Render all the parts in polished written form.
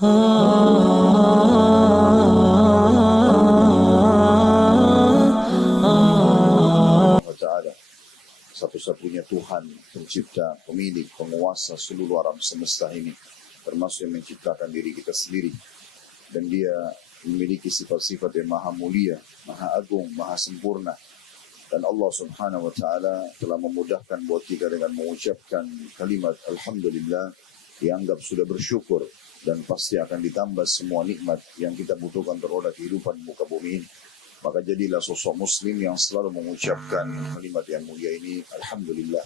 Ta'ala, satu-satunya Tuhan, pencipta, pemilik, penguasa seluruh alam semesta ini, termasuk yang menciptakan diri kita sendiri. Dan dia memiliki sifat-sifat yang maha mulia, maha agung, maha sempurna. Dan Allah Subhanahu wa Ta'ala telah memudahkan buat kita dengan mengucapkan kalimat Alhamdulillah, dianggap sudah bersyukur, dan pasti akan ditambah semua nikmat yang kita butuhkan terhadap kehidupan muka bumi ini. Maka jadilah sosok muslim yang selalu mengucapkan kalimat yang mulia ini, Alhamdulillah.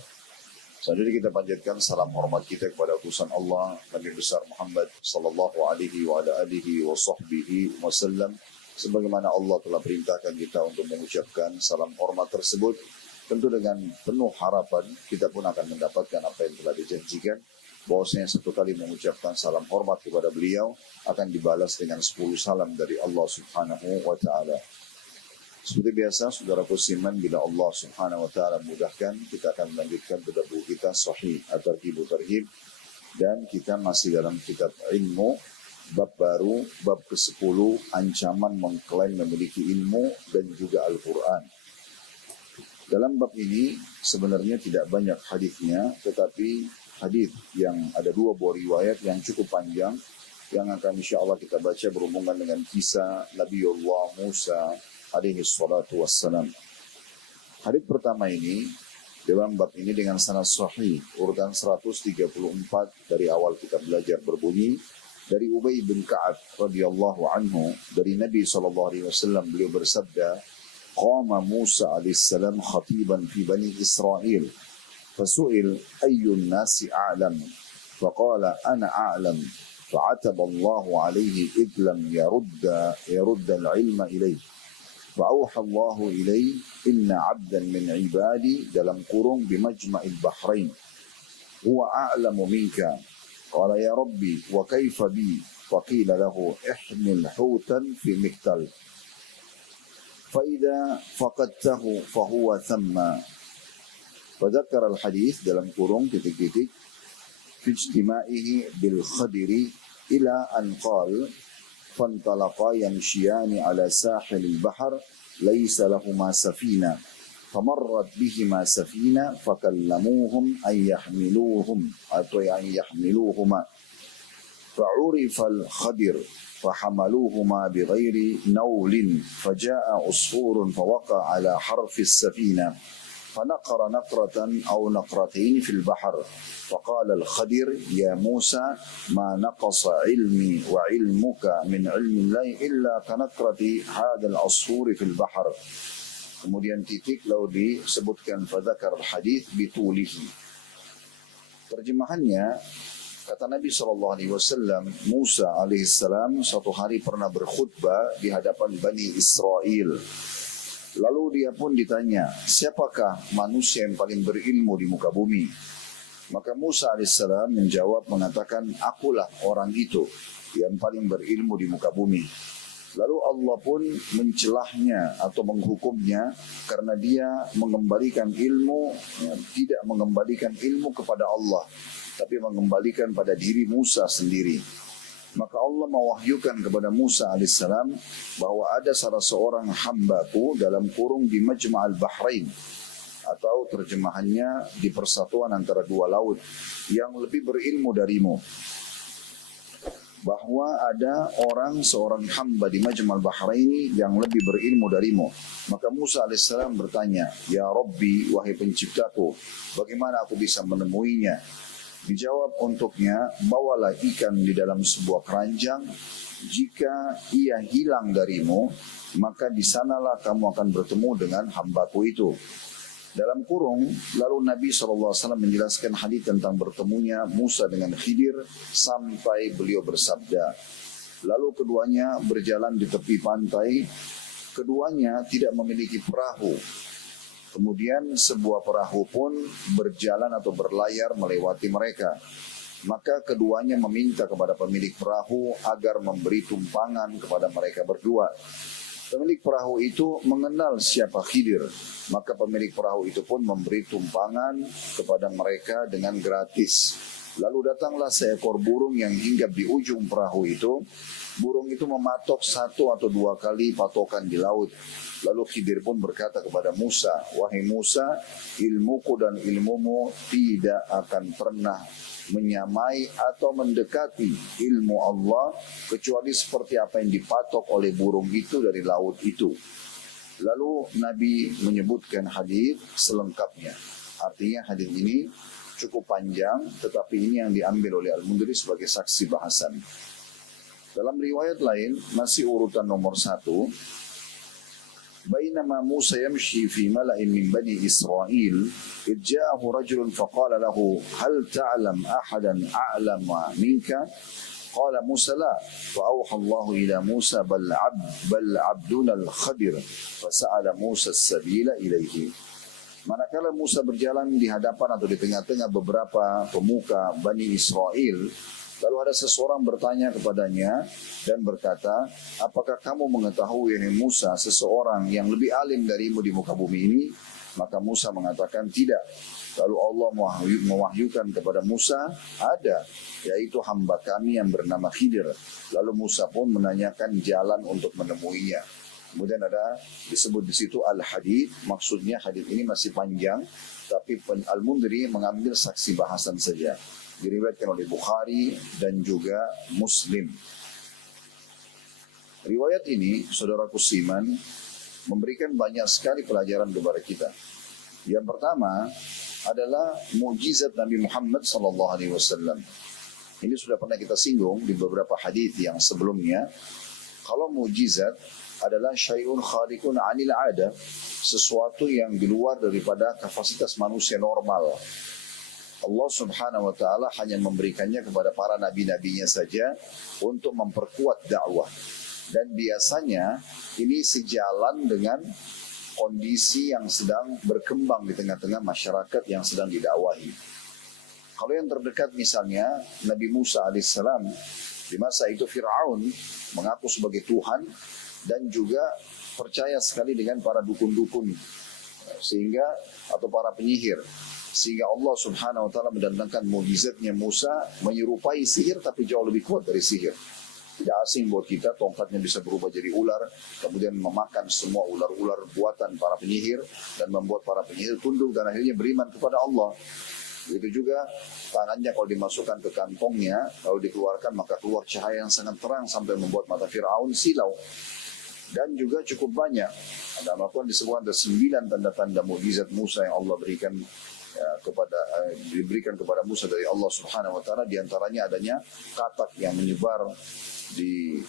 Selanjutnya kita panjatkan salam hormat kita kepada utusan Allah, Nabi besar Muhammad sallallahu alaihi wa ala alihi wa sahbihi wasallam. Sebagaimana Allah telah perintahkan kita untuk mengucapkan salam hormat tersebut, tentu dengan penuh harapan kita pun akan mendapatkan apa yang telah dijanjikan, bahwasanya satu kali mengucapkan salam hormat kepada beliau akan dibalas dengan 10 salam dari Allah Subhanahu wa Ta'ala. Seperti biasa, saudara Kusiman, bila Allah Subhanahu wa Ta'ala mudahkan, kita akan melanjutkan tadabbur kita Sahih At-Targhib Tarhib, dan kita masih dalam kitab ilmu, bab baru, bab ke-10, ancaman mengklaim memiliki ilmu dan juga Al-Quran. Dalam bab ini sebenarnya tidak banyak hadisnya, tetapi hadis yang ada 2 buah riwayat yang cukup panjang, yang akan insyaAllah kita baca berhubungan dengan kisah Nabiullah Musa alaihi salatu wassalam. Hadis pertama ini, dalam bab ini dengan sanad sahih, urutan 134 dari awal kita belajar berbunyi, dari Ubay bin Ka'ab radhiyallahu anhu, dari Nabi SAW, beliau bersabda, qama Musa alaihissalam khatiban fi bani Israel, fasu'il ayyun nasi a'lam, faqala ana a'lam, fa'atab Allah alaihi idlam yarudda al-ilma ilaih, fa'auha Allah ilaih inna abdan min ibadi dalam kurung bimajma'il bahrain, huwa a'lamu minka. قال يا ربي وكيف بي فقيل له احمل حوتا في مكتل فإذا فقدته فهو ثم فذكر الحديث dalam kurung titik-titik في اجتماعه بالخدر إلى أن قال فانطلقا يمشيان على ساحل البحر ليس لهما سفينة فمرت بهما سفينة فكلموهم أن يحملوهما فعرف الخدر فحملوهما بغير نول فجاء عصفور فوقع على حرف السفينة فنقر نقرة أو نقرتين في البحر فقال الخدر يا موسى ما نقص علمي وعلمك من علم الله إلا كنقرة هذا العصفور في البحر. Kemudian titik lalu disebutkan fadzakar hadis bitulihi. Terjemahannya, kata Nabi SAW, Musa alaihissalam satu hari pernah berkhutbah di hadapan Bani Israel. Lalu dia pun ditanya, siapakah manusia yang paling berilmu di muka bumi? Maka Musa alaihissalam menjawab mengatakan, akulah orang itu yang paling berilmu di muka bumi. Lalu Allah pun mencelahnya atau menghukumnya karena dia mengembalikan ilmu, tidak mengembalikan ilmu kepada Allah, tapi mengembalikan pada diri Musa sendiri. Maka Allah mewahyukan kepada Musa alaihissalam bahwa ada salah seorang hambaku dalam kurung di Majma'al Bahrain, atau terjemahannya di persatuan antara 2 laut, yang lebih berilmu darimu. Bahwa ada seorang hamba di Majma'al Bahraini yang lebih berilmu darimu. Maka Musa alaihissalam bertanya, ya Rabbi, wahai penciptaku, bagaimana aku bisa menemuinya? Dijawab untuknya, bawalah ikan di dalam sebuah keranjang, jika ia hilang darimu, maka di sanalah kamu akan bertemu dengan hambaku itu. Dalam kurung, lalu Nabi SAW menjelaskan hadis tentang bertemunya Musa dengan Khidir sampai beliau bersabda, lalu keduanya berjalan di tepi pantai, keduanya tidak memiliki perahu. Kemudian sebuah perahu pun berjalan atau berlayar melewati mereka. Maka keduanya meminta kepada pemilik perahu agar memberi tumpangan kepada mereka berdua. Pemilik perahu itu mengenal siapa Khidir, maka pemilik perahu itu pun memberi tumpangan kepada mereka dengan gratis. Lalu datanglah seekor burung yang hinggap di ujung perahu itu. Burung itu mematok 1 atau 2 kali patokan di laut. Lalu Khidir pun berkata kepada Musa, "Wahai Musa, ilmuku dan ilmumu tidak akan pernah menyamai atau mendekati ilmu Allah kecuali seperti apa yang dipatok oleh burung itu dari laut itu." Lalu Nabi menyebutkan hadis selengkapnya. Artinya hadis ini cukup panjang, tetapi ini yang diambil oleh Al-Mundhiri sebagai saksi bahasan. Dalam riwayat lain, masih urutan nomor 1, Bainama Musa yamshi fi mala'in min bani Israel, idh ja'ahu rajulun faqala lahu, hal ta'lam ahadan a'lama minka? Qala Musa la, fa'awha Allah ila Musa bal abduna al-Khadir, fasa'ala Musa as-sabila ilaihi. Manakala Musa berjalan di hadapan atau di tengah-tengah beberapa pemuka Bani Israel, lalu ada seseorang bertanya kepadanya dan berkata, apakah kamu mengetahui, ya Musa, seseorang yang lebih alim darimu di muka bumi ini? Maka Musa mengatakan tidak. Lalu Allah mewahyukan kepada Musa, ada, yaitu hamba kami yang bernama Khidir. Lalu Musa pun menanyakan jalan untuk menemuinya. Kemudian ada disebut di situ al-hadith, maksudnya hadith ini masih panjang, tapi Al-Mundhiri mengambil saksi bahasan saja. Diriwayatkan oleh Bukhari dan juga Muslim. Riwayat ini, saudaraku Siman, memberikan banyak sekali pelajaran kepada kita. Yang pertama adalah mukjizat Nabi Muhammad SAW. Ini sudah pernah kita singgung di beberapa hadis yang sebelumnya. Kalau mukjizat adalah syai'un khariqun 'anil 'ada, sesuatu yang di luar daripada kapasitas manusia normal. Allah Subhanahu wa taala hanya memberikannya kepada para nabi-nabinya saja untuk memperkuat dakwah. Dan biasanya ini sejalan dengan kondisi yang sedang berkembang di tengah-tengah masyarakat yang sedang didakwahi. Kalau yang terdekat misalnya Nabi Musa alaihissalam, di masa itu Fir'aun mengaku sebagai Tuhan dan juga percaya sekali dengan para dukun-dukun sehingga atau para penyihir, sehingga Allah Subhanahu wa taala mendatangkan mukjizatnya Musa menyerupai sihir tapi jauh lebih kuat dari sihir. Tidak asing buat kita, tongkatnya bisa berubah jadi ular, kemudian memakan semua ular-ular buatan para penyihir dan membuat para penyihir tunduk dan akhirnya beriman kepada Allah. Begitu juga tangannya kalau dimasukkan ke kantongnya lalu dikeluarkan maka keluar cahaya yang sangat terang sampai membuat mata Fir'aun silau. Dan juga cukup banyak. Ada Al-Quran disebutkan ada 9 tanda-tanda mukjizat Musa yang Allah berikan diberikan kepada Musa dari Allah Subhanahu wa taala, di antaranya adanya katak yang menyebar di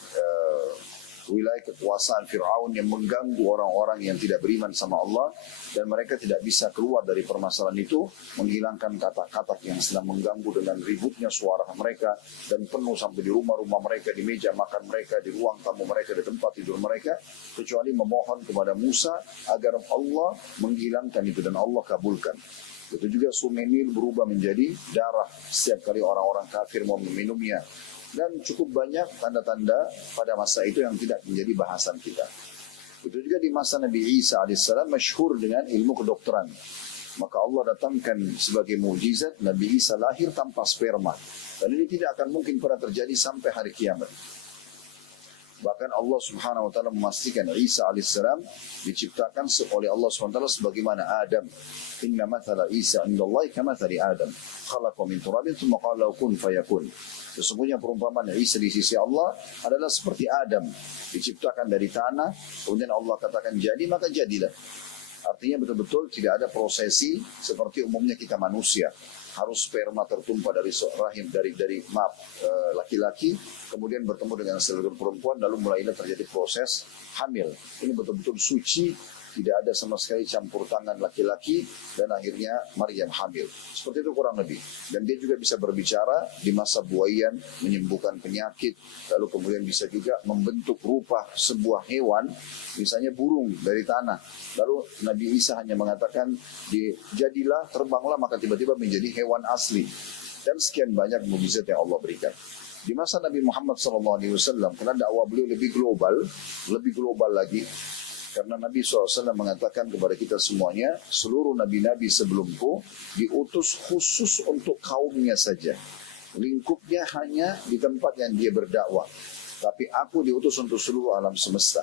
wilayah kekuasaan Fir'aun yang mengganggu orang-orang yang tidak beriman sama Allah dan mereka tidak bisa keluar dari permasalahan itu, menghilangkan katak-katak yang sedang mengganggu dengan ributnya suara mereka dan penuh sampai di rumah-rumah mereka, di meja makan mereka, di ruang tamu mereka, di tempat tidur mereka, kecuali memohon kepada Musa agar Allah menghilangkan itu dan Allah kabulkan. Itu juga sungai Nil berubah menjadi darah setiap kali orang-orang kafir mau meminumnya. Dan cukup banyak tanda-tanda pada masa itu yang tidak menjadi bahasan kita. Itu juga di masa Nabi Isa alaihissalam masyhur dengan ilmu kedokteran. Maka Allah datangkan sebagai mukjizat Nabi Isa lahir tanpa sperma. Dan ini tidak akan mungkin pernah terjadi sampai hari kiamat. Bahkan Allah Subhanahu wa taala memastikan Isa alaihissalam diciptakan oleh Allah Subhanahu wa taala sebagaimana Adam. Inna mathala Isa indallahi kamathali Adam. Khalaqa min turabin tsumma qala lahu kun fayakun. Sesungguhnya perumpamaan Isa di sisi Allah adalah seperti Adam, diciptakan dari tanah, kemudian Allah katakan jadi maka jadilah. Artinya betul-betul tidak ada prosesi seperti umumnya kita manusia. Harus sperma tertumpah dari rahim dari laki-laki, kemudian bertemu dengan seluruh perempuan, lalu mulailah terjadi proses hamil. Ini betul-betul suci, tidak ada sama sekali campur tangan laki-laki, dan akhirnya Maryam hamil. Seperti itu kurang lebih. Dan dia juga bisa berbicara di masa buayan, menyembuhkan penyakit, lalu kemudian bisa juga membentuk rupa sebuah hewan, misalnya burung dari tanah. Lalu Nabi Isa hanya mengatakan, jadilah, terbanglah, maka tiba-tiba menjadi hewan asli. Dan sekian banyak mukjizat yang Allah berikan. Di masa Nabi Muhammad SAW, karena dakwah beliau lebih global lagi, karena Nabi SAW mengatakan kepada kita semuanya, seluruh nabi-nabi sebelumku diutus khusus untuk kaumnya saja. Lingkupnya hanya di tempat yang dia berdakwah. Tapi aku diutus untuk seluruh alam semesta.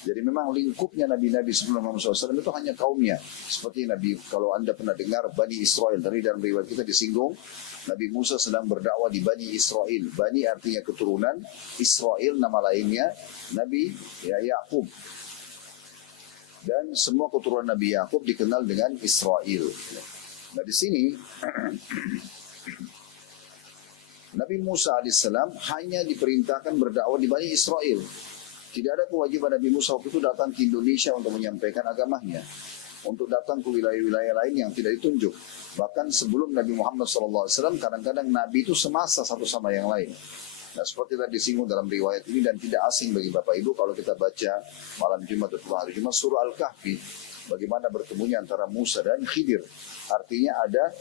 Jadi memang lingkupnya Nabi-Nabi sebelum Muhammad SAW itu hanya kaumnya. Seperti Nabi, kalau anda pernah dengar Bani Israel, tadi dalam riwayat kita disinggung, Nabi Musa sedang berdakwah di Bani Israel. Bani artinya keturunan, Israel nama lainnya Nabi Yakub. Dan semua keturunan Nabi Yakub dikenal dengan Israel. Nah di sini Nabi Musa alaihissalam hanya diperintahkan berdakwah di Bani Israel. Tidak ada kewajiban Nabi Musa waktu itu datang ke Indonesia untuk menyampaikan agamanya. Untuk datang ke wilayah-wilayah lain yang tidak ditunjuk. Bahkan sebelum Nabi Muhammad SAW, kadang-kadang Nabi itu semasa satu sama yang lain. Nah seperti tadi disinggung dalam riwayat ini dan tidak asing bagi Bapak Ibu kalau kita baca malam Jumat atau hari Jumat surah Al-Kahfi. Bagaimana bertemunya antara Musa dan Khidir. Artinya ada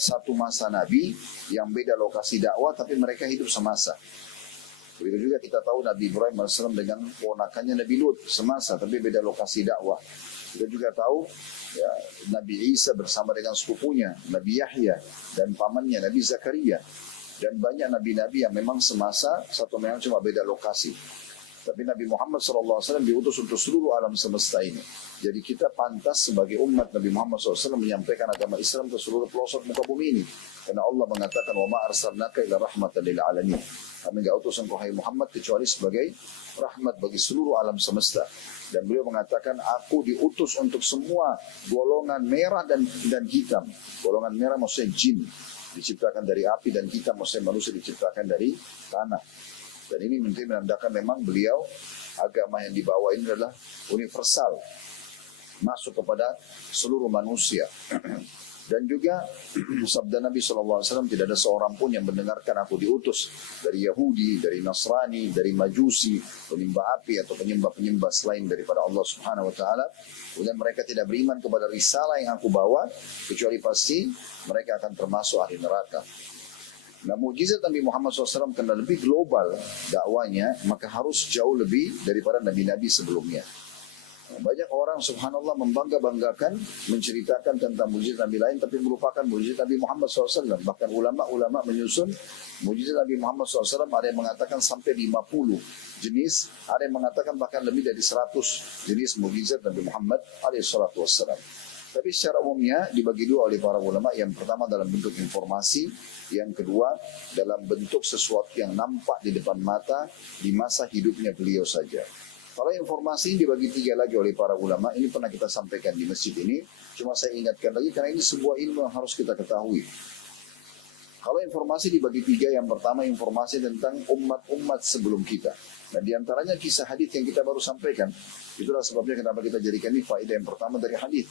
satu masa Nabi yang beda lokasi dakwah tapi mereka hidup semasa. Begitu juga kita tahu Nabi Ibrahim AS dengan ponakannya Nabi Lut semasa tapi beda lokasi dakwah. Kita juga tahu ya, Nabi Isa bersama dengan sepupunya Nabi Yahya dan pamannya Nabi Zakaria. Dan banyak nabi-nabi yang memang semasa satu memang cuma beda lokasi. Tapi Nabi Muhammad SAW diutus untuk seluruh alam semesta ini. Jadi kita pantas sebagai umat Nabi Muhammad SAW menyampaikan agama Islam ke seluruh pelosok muka bumi ini. Karena Allah mengatakan, وَمَا أَرْسَلْنَاكَ إِلَّا رَحْمَةً لِلْعَالَمِينَ. Kami tidak utus engkau hai Muhammad kecuali sebagai rahmat bagi seluruh alam semesta. Dan beliau mengatakan, aku diutus untuk semua golongan merah dan hitam. Golongan merah maksudnya jin. Diciptakan dari api dan hitam maksudnya manusia diciptakan dari tanah. Dan ini menandakan memang beliau agama yang dibawa ini adalah universal, masuk kepada seluruh manusia. Dan juga sabda Nabi SAW, tidak ada seorang pun yang mendengarkan aku diutus dari Yahudi, dari Nasrani, dari Majusi, penyembah api atau penyembah-penyembah selain daripada Allah Subhanahu Wa Taala. Kemudian mereka tidak beriman kepada risalah yang aku bawa, kecuali pasti mereka akan termasuk ahli neraka. Nah, mukjizat Nabi Muhammad SAW karena lebih global dakwanya, maka harus jauh lebih daripada nabi-nabi sebelumnya. Banyak orang subhanallah membangga-banggakan menceritakan tentang mukjizat Nabi lain tapi merupakan mukjizat Nabi Muhammad SAW. Bahkan ulama-ulama menyusun mukjizat Nabi Muhammad SAW, ada yang mengatakan sampai 50 jenis, ada yang mengatakan bahkan lebih dari 100 jenis mukjizat Nabi Muhammad SAW. Tapi secara umumnya dibagi dua oleh para ulama. Yang pertama dalam bentuk informasi, yang kedua dalam bentuk sesuatu yang nampak di depan mata di masa hidupnya beliau saja. Kalau informasi dibagi tiga lagi oleh para ulama, ini pernah kita sampaikan di masjid ini, cuma saya ingatkan lagi karena ini sebuah ilmu yang harus kita ketahui. Kalau informasi dibagi tiga, yang pertama informasi tentang umat-umat sebelum kita. Dan diantaranya kisah hadis yang kita baru sampaikan. Itulah sebabnya kenapa kita jadikan ini faedah yang pertama dari hadis.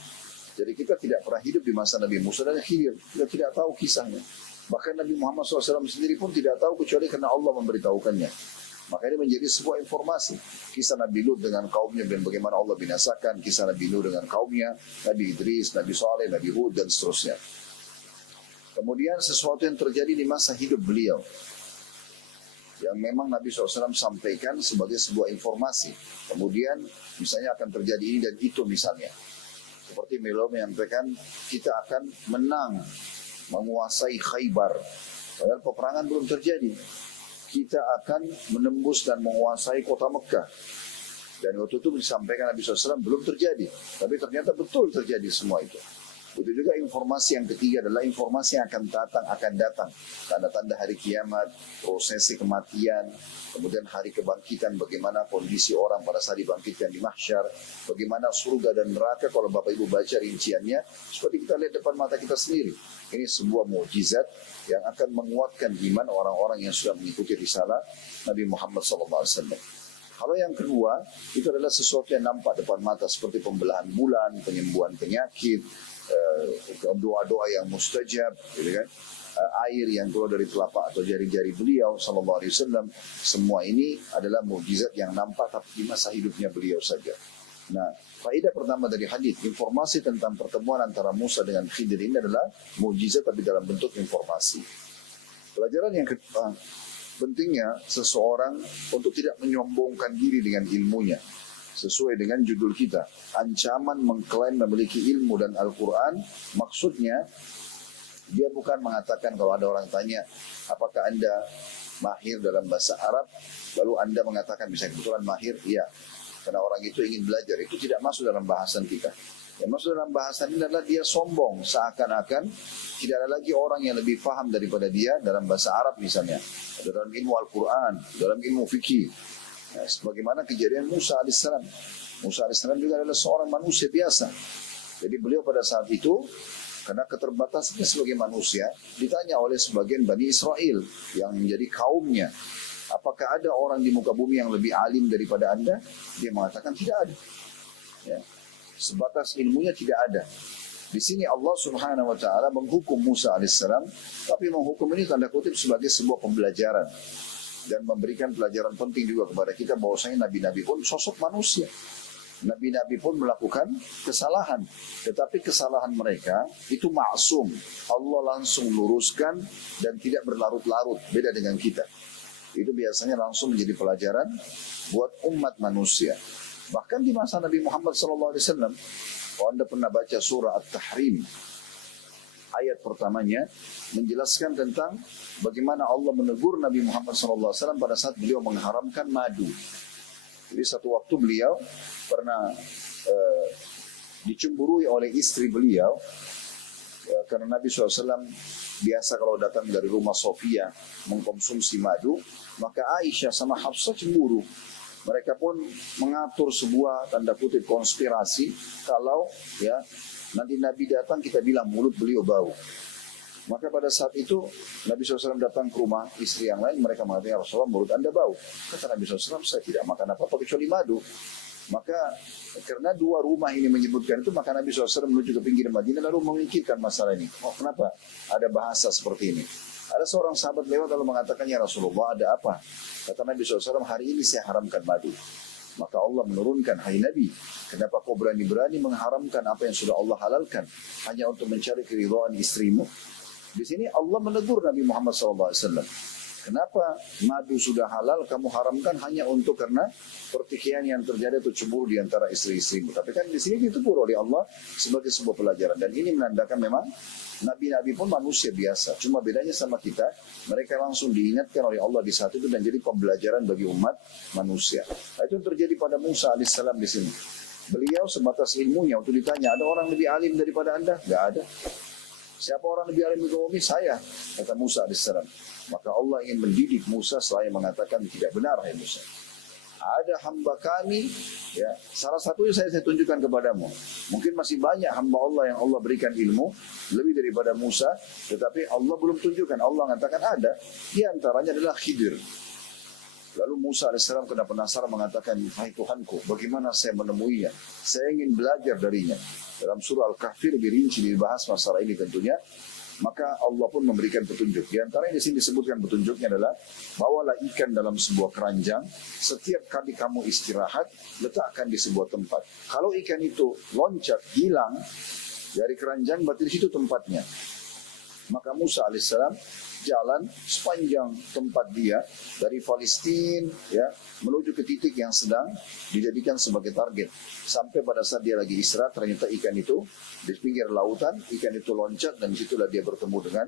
Jadi kita tidak pernah hidup di masa Nabi Musa dan Khidir. Kita tidak tahu kisahnya. Bahkan Nabi Muhammad SAW sendiri pun tidak tahu kecuali karena Allah memberitahukannya. Maka ini menjadi sebuah informasi. Kisah Nabi Lut dengan kaumnya dan bagaimana Allah binasakan. Kisah Nabi Nuh dengan kaumnya, Nabi Idris, Nabi Saleh, Nabi Hud dan seterusnya. Kemudian sesuatu yang terjadi di masa hidup beliau, yang memang Nabi SAW sampaikan sebagai sebuah informasi. Kemudian misalnya akan terjadi ini dan itu misalnya. Seperti beliau menyampaikan kita akan menang, menguasai Khaybar. Padahal peperangan belum terjadi. Kita akan menembus dan menguasai kota Mekah. Dan waktu itu disampaikan Nabi SAW belum terjadi. Tapi ternyata betul terjadi semua itu. Itu juga informasi yang ketiga adalah informasi yang akan datang. Tanda-tanda hari kiamat, prosesi kematian, kemudian hari kebangkitan, bagaimana kondisi orang pada saat dibangkitkan di mahsyar, bagaimana surga dan neraka kalau Bapak Ibu baca rinciannya, seperti kita lihat depan mata kita sendiri. Ini sebuah mukjizat yang akan menguatkan iman orang-orang yang sudah mengikuti risalah Nabi Muhammad SAW. Kalau yang kedua, itu adalah sesuatu yang nampak depan mata seperti pembelahan bulan, penyembuhan penyakit, doa-doa yang mustajab, gitu kan? Air yang keluar dari telapak atau jari-jari beliau sallallahu alaihi wasallam. Semua ini adalah mukjizat yang nampak tapi di masa hidupnya beliau saja. Nah, faedah pertama dari hadis, informasi tentang pertemuan antara Musa dengan Khidir ini adalah mukjizat tapi dalam bentuk informasi. Pelajaran yang kedua, pentingnya seseorang untuk tidak menyombongkan diri dengan ilmunya. Sesuai dengan judul kita, ancaman mengklaim memiliki ilmu dan Al-Quran, maksudnya Dia bukan mengatakan kalau ada orang tanya, apakah Anda mahir dalam bahasa Arab, lalu Anda mengatakan bisa kebetulan mahir, iya. Karena orang itu ingin belajar, itu tidak masuk dalam bahasan kita. Yang masuk dalam bahasan ini adalah dia sombong, seakan-akan tidak ada lagi orang yang lebih paham daripada dia dalam bahasa Arab misalnya, dalam ilmu Al-Quran, dalam ilmu fikih. Nah, sebagaimana kejadian Musa alaihissalam. Musa alaihissalam juga adalah seorang manusia biasa. Jadi beliau pada saat itu, karena keterbatasannya sebagai manusia, ditanya oleh sebagian Bani Israel yang menjadi kaumnya, apakah ada orang di muka bumi yang lebih alim daripada Anda? Dia mengatakan tidak ada. Ya. Sebatas ilmunya tidak ada. Di sini Allah Subhanahu wa taala menghukum Musa alaihissalam, tapi menghukum ini tanda kutip sebagai sebuah pembelajaran dan memberikan pelajaran penting juga kepada kita bahwasanya nabi-nabi pun sosok manusia. Nabi-nabi pun melakukan kesalahan, tetapi kesalahan mereka itu maksum. Allah langsung luruskan dan tidak berlarut-larut, beda dengan kita. Itu biasanya langsung menjadi pelajaran buat umat manusia. Bahkan di masa Nabi Muhammad SAW, kalau Anda pernah baca surah At-Tahrim, ayat pertamanya menjelaskan tentang bagaimana Allah menegur Nabi Muhammad SAW pada saat beliau mengharamkan madu. Jadi satu waktu beliau pernah dicemburui oleh istri beliau, karena Nabi SAW biasa kalau datang dari rumah Sofia mengkonsumsi madu, maka Aisyah sama Hafsah cemburu. Mereka pun mengatur sebuah tanda kutip konspirasi, kalau ya nanti Nabi datang kita bilang mulut beliau bau. Maka pada saat itu Nabi SAW datang ke rumah istri yang lain, mereka mengatakan, ya Rasulullah, mulut Anda bau. Kata Nabi SAW, saya tidak makan apa-apa kecuali madu. Maka karena dua rumah ini menyebutkan itu, maka Nabi SAW menuju ke pinggir Madinah lalu memikirkan masalah ini. Oh, kenapa ada bahasa seperti ini? Ada seorang sahabat lewat lalu mengatakan, ya Rasulullah, ada apa? Kata Nabi SAW, hari ini saya haramkan madu. Maka Allah menurunkan, hai Nabi, kenapa kau berani-berani mengharamkan apa yang sudah Allah halalkan hanya untuk mencari keridhaan istrimu? Di sini Allah menegur Nabi Muhammad SAW. Kenapa madu sudah halal kamu haramkan hanya untuk karena pertikaian yang terjadi atau cemburu di antara istri-istrimu? Tapi kan di sini ditegur oleh Allah sebagai sebuah pelajaran, dan ini menandakan memang nabi-nabi pun manusia biasa. Cuma bedanya sama kita, mereka langsung diingatkan oleh Allah di saat itu dan jadi pembelajaran bagi umat manusia. Nah, itu yang terjadi pada Musa alaihissalam di sini. Beliau sebatas ilmunya untuk ditanya, ada orang lebih alim daripada Anda? Tidak ada. Siapa orang lebih alim di bumi? Saya, kata Musa alaihissalam. Maka Allah ingin mendidik Musa selain mengatakan tidak benar, hai Musa. Ada hamba kami, ya, salah satunya saya tunjukkan kepadamu. Mungkin masih banyak hamba Allah yang Allah berikan ilmu lebih daripada Musa, tetapi Allah belum tunjukkan. Allah mengatakan ada, di antaranya adalah Khidir. Lalu Musa alaihissalam kena penasaran mengatakan, hai Tuhanku, bagaimana saya menemuinya? Saya ingin belajar darinya. Dalam surah Al-Kahfi lebih rinci dibahas masalah ini tentunya. Maka Allah pun memberikan petunjuk. Di antara yang di sini disebutkan petunjuknya adalah, bawalah ikan dalam sebuah keranjang. Setiap kali kamu istirahat, letakkan di sebuah tempat. Kalau ikan itu loncat, hilang dari keranjang, berarti di situ tempatnya. Maka Musa alaihissalam jalan sepanjang tempat dia dari Palestina, ya, menuju ke titik yang sedang dijadikan sebagai target. Sampai pada saat dia lagi istirahat, ternyata ikan itu di pinggir lautan, ikan itu loncat dan disitulah dia bertemu dengan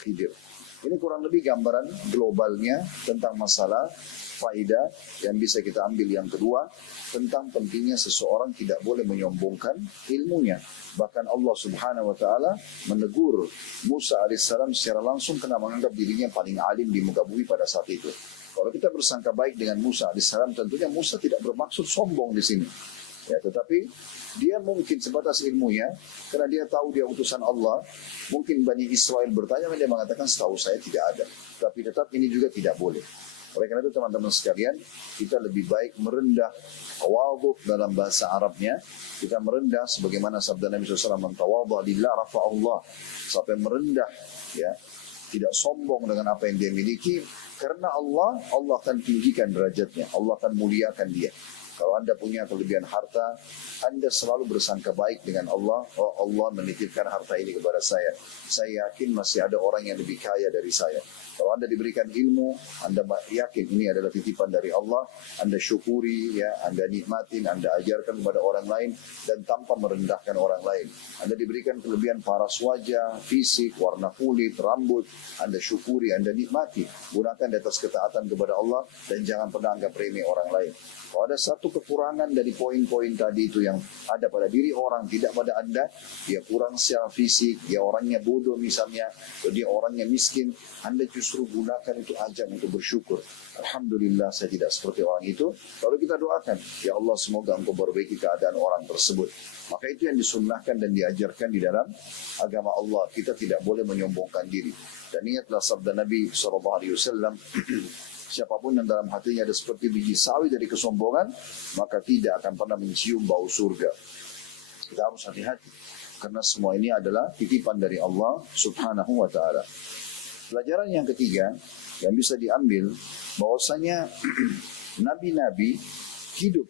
Khidir. Ini kurang lebih gambaran globalnya tentang masalah faedah yang bisa kita ambil. Yang kedua, tentang pentingnya seseorang tidak boleh menyombongkan ilmunya. Bahkan Allah Subhanahu wa taala menegur Musa alaihissalam secara langsung karena menganggap dirinya paling alim di muka bumi pada saat itu. Kalau kita bersangka baik dengan Musa alaihissalam, tentunya Musa tidak bermaksud sombong di sini. Ya, tetapi dia mungkin sebatas ilmunya, karena dia tahu dia utusan Allah. Mungkin Bani Israel bertanya, dia mengatakan setahu saya tidak ada. Tapi tetap ini juga tidak boleh. Oleh karena itu teman-teman sekalian, kita lebih baik merendah, tawadhu dalam bahasa Arabnya. Kita merendah sebagaimana sabda Nabi SAW, man tawadha lillah rafa'allah. Sampai merendah, ya, tidak sombong dengan apa yang dia miliki. Karena Allah akan tinggikan derajatnya, Allah akan muliakan dia. Kalau Anda punya kelebihan harta, Anda selalu bersangka baik dengan Allah. Oh, Allah menitipkan harta ini kepada saya. Saya yakin masih ada orang yang lebih kaya dari saya. Kalau Anda diberikan ilmu, Anda yakin ini adalah titipan dari Allah. Anda syukuri, ya, Anda nikmatin, Anda ajarkan kepada orang lain dan tanpa merendahkan orang lain. Anda diberikan kelebihan paras wajah, fisik, warna kulit, rambut. Anda syukuri, Anda nikmati. Gunakan di atas ketaatan kepada Allah dan jangan pernah anggap remeh orang lain. Kalau ada satu kekurangan dari poin-poin tadi itu yang ada pada diri orang, tidak pada Anda, dia kurang secara fisik, dia orangnya bodoh misalnya, atau dia orangnya miskin, Anda justru gunakan itu ajang untuk bersyukur. Alhamdulillah saya tidak seperti orang itu. Lalu kita doakan, ya Allah semoga Engkau perbaiki keadaan orang tersebut. Maka itu yang disunnahkan dan diajarkan di dalam agama Allah. Kita tidak boleh menyombongkan diri. Dan ingatlah sabda Nabi SAW, siapapun yang dalam hatinya ada seperti biji sawi dari kesombongan, maka tidak akan pernah mencium bau surga. Kita harus hati-hati, karena semua ini adalah titipan dari Allah Subhanahu wa Ta'ala. Pelajaran yang ketiga yang bisa diambil, bahwasanya nabi-nabi hidup,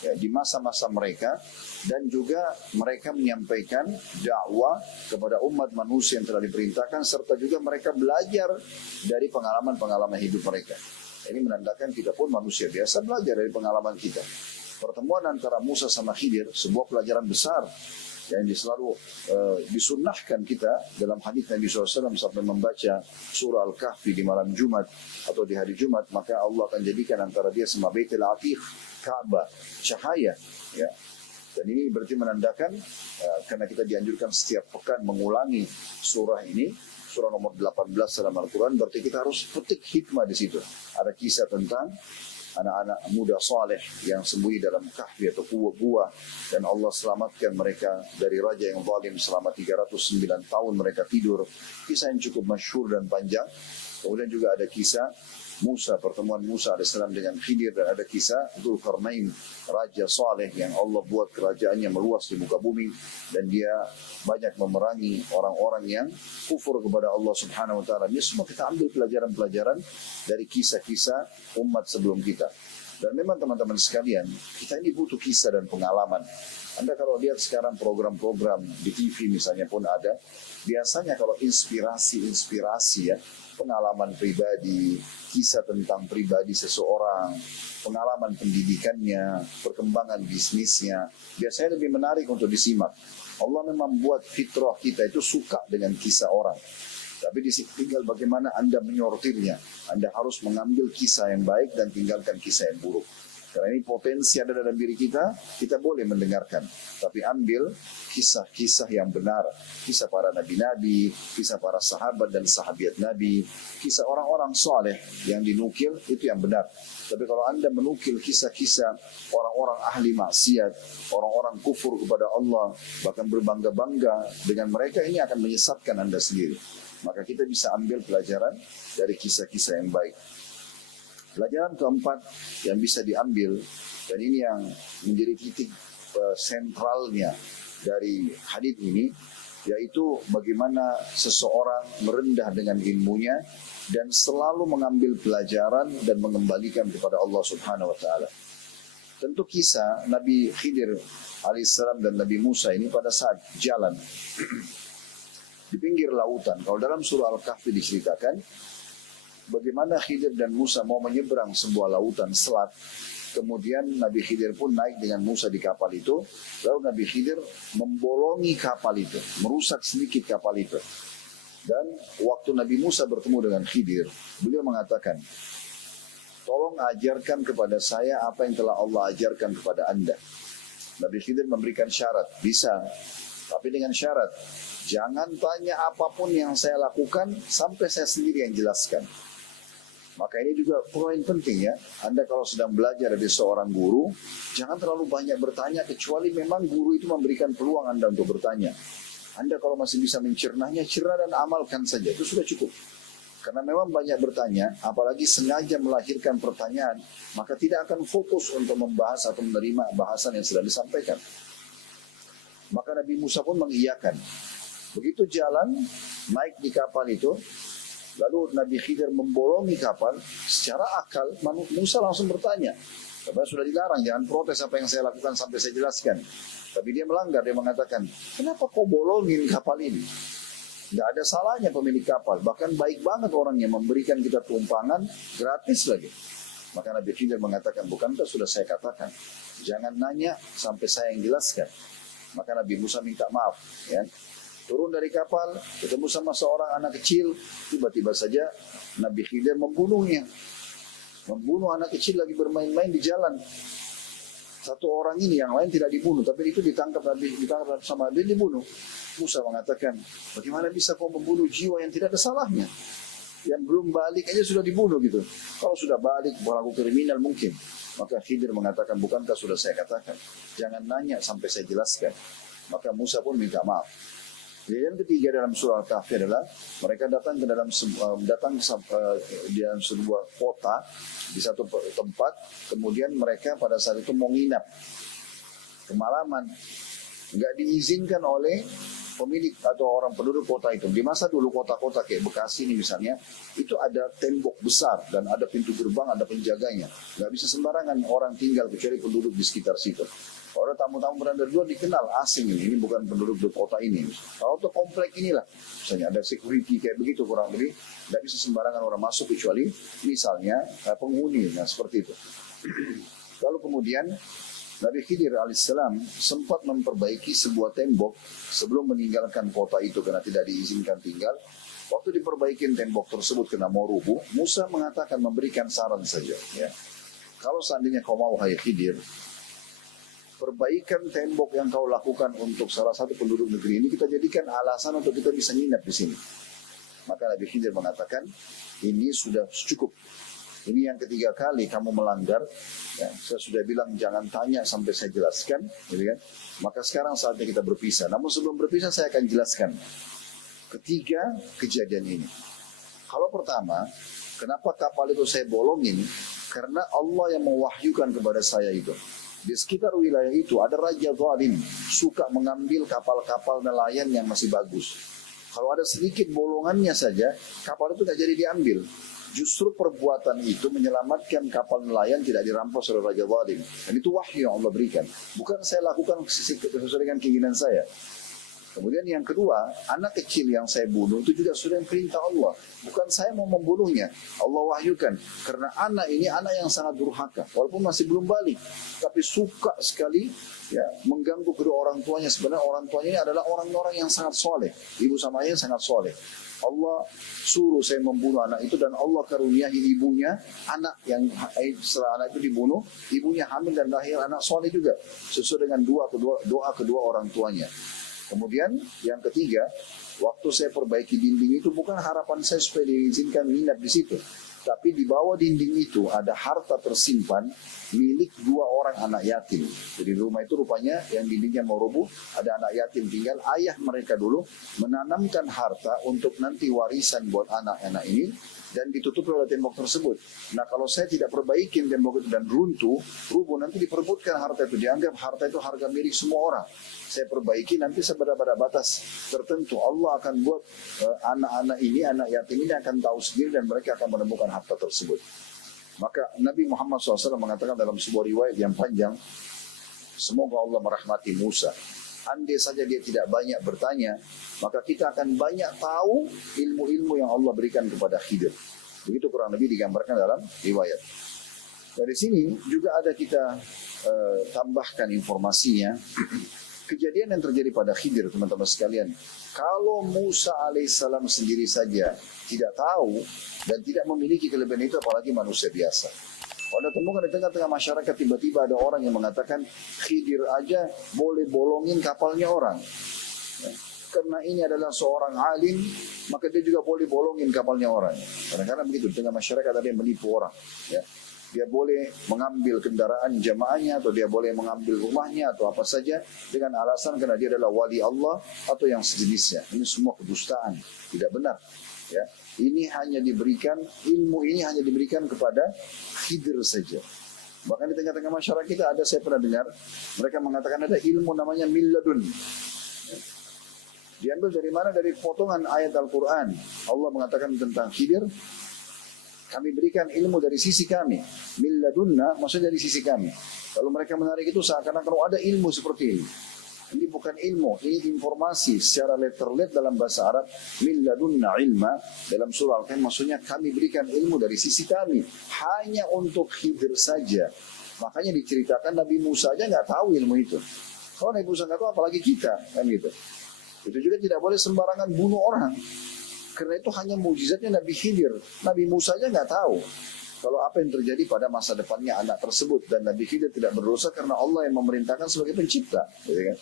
ya, di masa-masa mereka, dan juga mereka menyampaikan dakwah kepada umat manusia yang telah diperintahkan, serta juga mereka belajar dari pengalaman-pengalaman hidup mereka. Ini menandakan kita pun manusia biasa belajar dari pengalaman kita. Pertemuan antara Musa sama Khidir sebuah pelajaran besar yang selalu disunnahkan kita dalam hadis Nabi SAW sampai membaca surah Al-Kahfi di malam Jumat atau di hari Jumat, maka Allah akan jadikan antara dia sama Baitul Atiq, Ka'bah, cahaya, ya. Dan ini berarti menandakan karena kita dianjurkan setiap pekan mengulangi surah ini, surah nomor 18 dalam Al-Quran, berarti kita harus petik hikmah di situ. Ada kisah tentang anak-anak muda saleh yang sembunyi dalam kahfi atau gua, dan Allah selamatkan mereka dari raja yang zalim selama 309 tahun mereka tidur. Kisah yang cukup masyhur dan panjang. Kemudian juga ada kisah Musa, pertemuan Musa AS dengan Khidir, dan ada kisah Dzulkarnain, raja saleh yang Allah buat kerajaannya meluas di muka bumi dan dia banyak memerangi orang-orang yang kufur kepada Allah Subhanahu wa Ta'ala. Ini semua kita ambil pelajaran-pelajaran dari kisah-kisah umat sebelum kita. Dan memang teman-teman sekalian, kita ini butuh kisah dan pengalaman. Anda kalau lihat sekarang program-program di TV misalnya pun ada, biasanya kalau inspirasi ya, pengalaman pribadi, kisah tentang pribadi seseorang, pengalaman pendidikannya, perkembangan bisnisnya, biasanya lebih menarik untuk disimak. Allah memang buat fitrah kita itu suka dengan kisah orang. Tapi di sini tinggal bagaimana Anda menyortirnya. Anda harus mengambil kisah yang baik dan tinggalkan kisah yang buruk. Karena ini potensi ada dalam diri kita, kita boleh mendengarkan. Tapi ambil kisah-kisah yang benar. Kisah para nabi-nabi, kisah para sahabat dan sahabiat nabi, kisah orang-orang saleh yang dinukil, itu yang benar. Tapi kalau Anda menukil kisah-kisah orang-orang ahli maksiat, orang-orang kufur kepada Allah, bahkan berbangga-bangga dengan mereka, ini akan menyesatkan Anda sendiri. Maka kita bisa ambil pelajaran dari kisah-kisah yang baik. Pelajaran keempat yang bisa diambil, dan ini yang menjadi titik sentralnya dari hadis ini, yaitu bagaimana seseorang merendah dengan ilmunya dan selalu mengambil pelajaran dan mengembalikan kepada Allah Subhanahu wa Ta'ala. Tentu kisah Nabi Khidir alaihissalam dan Nabi Musa ini pada saat jalan di pinggir lautan. Kalau dalam surah Al-Kahfi diceritakan bagaimana Khidir dan Musa mau menyeberang sebuah lautan selat. Kemudian Nabi Khidir pun naik dengan Musa di kapal itu. Lalu Nabi Khidir membolongi kapal itu, merusak sedikit kapal itu. Dan waktu Nabi Musa bertemu dengan Khidir, beliau mengatakan, tolong ajarkan kepada saya apa yang telah Allah ajarkan kepada Anda. Nabi Khidir memberikan syarat, bisa, tapi dengan syarat, jangan tanya apapun yang saya lakukan sampai saya sendiri yang jelaskan. Maka ini juga poin penting ya. Anda kalau sedang belajar dari seorang guru, jangan terlalu banyak bertanya kecuali memang guru itu memberikan peluang Anda untuk bertanya. Anda kalau masih bisa mencernahnya, cerna dan amalkan saja, itu sudah cukup. Karena memang banyak bertanya, apalagi sengaja melahirkan pertanyaan, maka tidak akan fokus untuk membahas atau menerima bahasan yang sudah disampaikan. Maka Nabi Musa pun mengiyakan. Begitu jalan, naik di kapal itu, lalu Nabi Khidir membolongi kapal, secara akal Musa langsung bertanya, Sebenarnya sudah dilarang, jangan protes apa yang saya lakukan sampai saya jelaskan. Tapi dia melanggar, dia mengatakan, kenapa kau bolongin kapal ini? Nggak ada salahnya pemilik kapal, bahkan baik banget orang yang memberikan kita tumpangan gratis lagi. Maka Nabi Khidir mengatakan, bukankah sudah saya katakan, jangan nanya sampai saya yang jelaskan. Maka Nabi Musa minta maaf, ya. Turun dari kapal, ketemu sama seorang anak kecil, tiba-tiba saja Nabi Khidir membunuhnya. Membunuh anak kecil lagi bermain-main di jalan. Satu orang ini, yang lain tidak dibunuh, tapi itu ditangkap sama Nabi, dibunuh. Musa mengatakan, bagaimana bisa kau membunuh jiwa yang tidak ada salahnya? Yang belum balik aja sudah dibunuh gitu. Kalau sudah balik, pelaku kriminal mungkin. Maka Khidir mengatakan, bukankah sudah saya katakan, jangan nanya sampai saya jelaskan. Maka Musa pun minta maaf. Yang ketiga dalam surah Al-Kahfi adalah mereka datang ke dalam sebuah kota di satu tempat, kemudian mereka pada saat itu mau nginap kemalaman, nggak diizinkan oleh pemilik atau orang penduduk kota itu. Di masa dulu kota-kota kayak Bekasi ini misalnya, itu ada tembok besar dan ada pintu gerbang, ada penjaganya. Nggak bisa sembarangan orang tinggal kecuali penduduk di sekitar situ. Kalau tamu-tamu berada di luar dikenal asing ini bukan penduduk di kota ini. Kalau untuk komplek inilah, misalnya ada security kayak begitu kurang lebih, tidak bisa sembarangan orang masuk kecuali misalnya penghuni, nah seperti itu. Lalu kemudian Nabi Khidir alaihissalam sempat memperbaiki sebuah tembok sebelum meninggalkan kota itu karena tidak diizinkan tinggal. Waktu diperbaikin tembok tersebut kena mau rubuh, Musa mengatakan memberikan saran saja. Ya. Kalau seandainya kau mau hai Khidir, perbaikan tembok yang kau lakukan untuk salah satu penduduk negeri ini kita jadikan alasan untuk kita bisa nginap di sini. Maka Nabi Khidir mengatakan, ini sudah cukup. Ini yang ketiga kali kamu melanggar. Ya, saya sudah bilang jangan tanya sampai saya jelaskan, gitu kan? Maka sekarang saatnya kita berpisah. Namun sebelum berpisah saya akan jelaskan ketiga kejadian ini. Kalau pertama, kenapa kapal itu saya bolongin? Karena Allah yang mewahyukan kepada saya itu. Di sekitar wilayah itu ada raja zalim, suka mengambil kapal-kapal nelayan yang masih bagus. Kalau ada sedikit bolongannya saja, kapal itu tidak jadi diambil. Justru perbuatan itu menyelamatkan kapal nelayan tidak dirampas oleh raja zalim. Dan itu wahyu yang Allah berikan. Bukan saya lakukan sesuai dengan keinginan saya. Kemudian yang kedua, anak kecil yang saya bunuh itu juga sudah yang perintah Allah. Bukan saya mau membunuhnya. Allah wahyukan. Karena anak ini anak yang sangat durhaka. Walaupun masih belum balik. Tapi suka sekali ya, mengganggu kedua orang tuanya. Sebenarnya orang tuanya ini adalah orang-orang yang sangat soleh. Ibu sama ayah sangat soleh. Allah suruh saya membunuh anak itu dan Allah karuniai ibunya anak yang setelah anak itu dibunuh, ibunya hamil dan lahir anak soleh juga. Sesuai dengan doa kedua orang tuanya. Kemudian yang ketiga, waktu saya perbaiki dinding itu bukan harapan saya supaya diizinkan nginap di situ. Tapi di bawah dinding itu ada harta tersimpan milik dua orang anak yatim. Jadi rumah itu rupanya yang dindingnya mau rubuh, ada anak yatim tinggal. Ayah mereka dulu menanamkan harta untuk nanti warisan buat anak-anak ini dan ditutup oleh tembok tersebut. Nah kalau saya tidak perbaikin tembok itu dan rubuh nanti diperebutkan harta itu. Dianggap harta itu harga milik semua orang. Saya perbaiki nanti pada batas tertentu. Allah akan buat anak-anak ini, anak yatim ini akan tahu sendiri dan mereka akan menemukan harta tersebut. Maka Nabi Muhammad SAW mengatakan dalam sebuah riwayat yang panjang, semoga Allah merahmati Musa. Andai saja dia tidak banyak bertanya, maka kita akan banyak tahu ilmu-ilmu yang Allah berikan kepada Khidir. Begitu kurang lebih digambarkan dalam riwayat. Dari sini juga ada kita tambahkan informasinya. Kejadian yang terjadi pada Khidir, teman-teman sekalian. Kalau Musa alaihissalam sendiri saja tidak tahu dan tidak memiliki kelebihan itu, apalagi manusia biasa. Kalau Anda temukan di tengah-tengah masyarakat, tiba-tiba ada orang yang mengatakan Khidir aja boleh bolongin kapalnya orang. Ya. Karena ini adalah seorang alim, maka dia juga boleh bolongin kapalnya orang. Kadang-kadang begitu, di tengah masyarakat ada yang menipu orang. Ya. Dia boleh mengambil kendaraan jamaahnya atau dia boleh mengambil rumahnya atau apa saja dengan alasan karena dia adalah wali Allah atau yang sejenisnya. Ini semua kedustaan, tidak benar. Ya, ini hanya diberikan ilmu ini hanya diberikan kepada Khidir saja. Bahkan di tengah-tengah masyarakat kita ada saya pernah dengar mereka mengatakan ada ilmu namanya milladun. Ya. Diambil dari mana? Dari potongan ayat Al-Quran. Allah mengatakan tentang Khidir. Kami berikan ilmu dari sisi kami. Min ladunna, maksudnya dari sisi kami. Lalu mereka menarik itu seakan-akan ada ilmu seperti ini. Ini bukan ilmu, ini informasi secara letterlet dalam bahasa Arab. Min ladunna ilma, dalam surah Al-Kahfi maksudnya kami berikan ilmu dari sisi kami. Hanya untuk Khidir saja. Makanya diceritakan Nabi Musa aja nggak tahu ilmu itu. Kalau Nabi Musa nggak tahu, apalagi kita, kan gitu. Itu juga tidak boleh sembarangan bunuh orang. Karena itu hanya mukjizatnya Nabi Khidir. Nabi Musa aja nggak tahu kalau apa yang terjadi pada masa depannya anak tersebut. Dan Nabi Khidir tidak berdosa karena Allah yang memerintahkan sebagai pencipta. Gitu kan?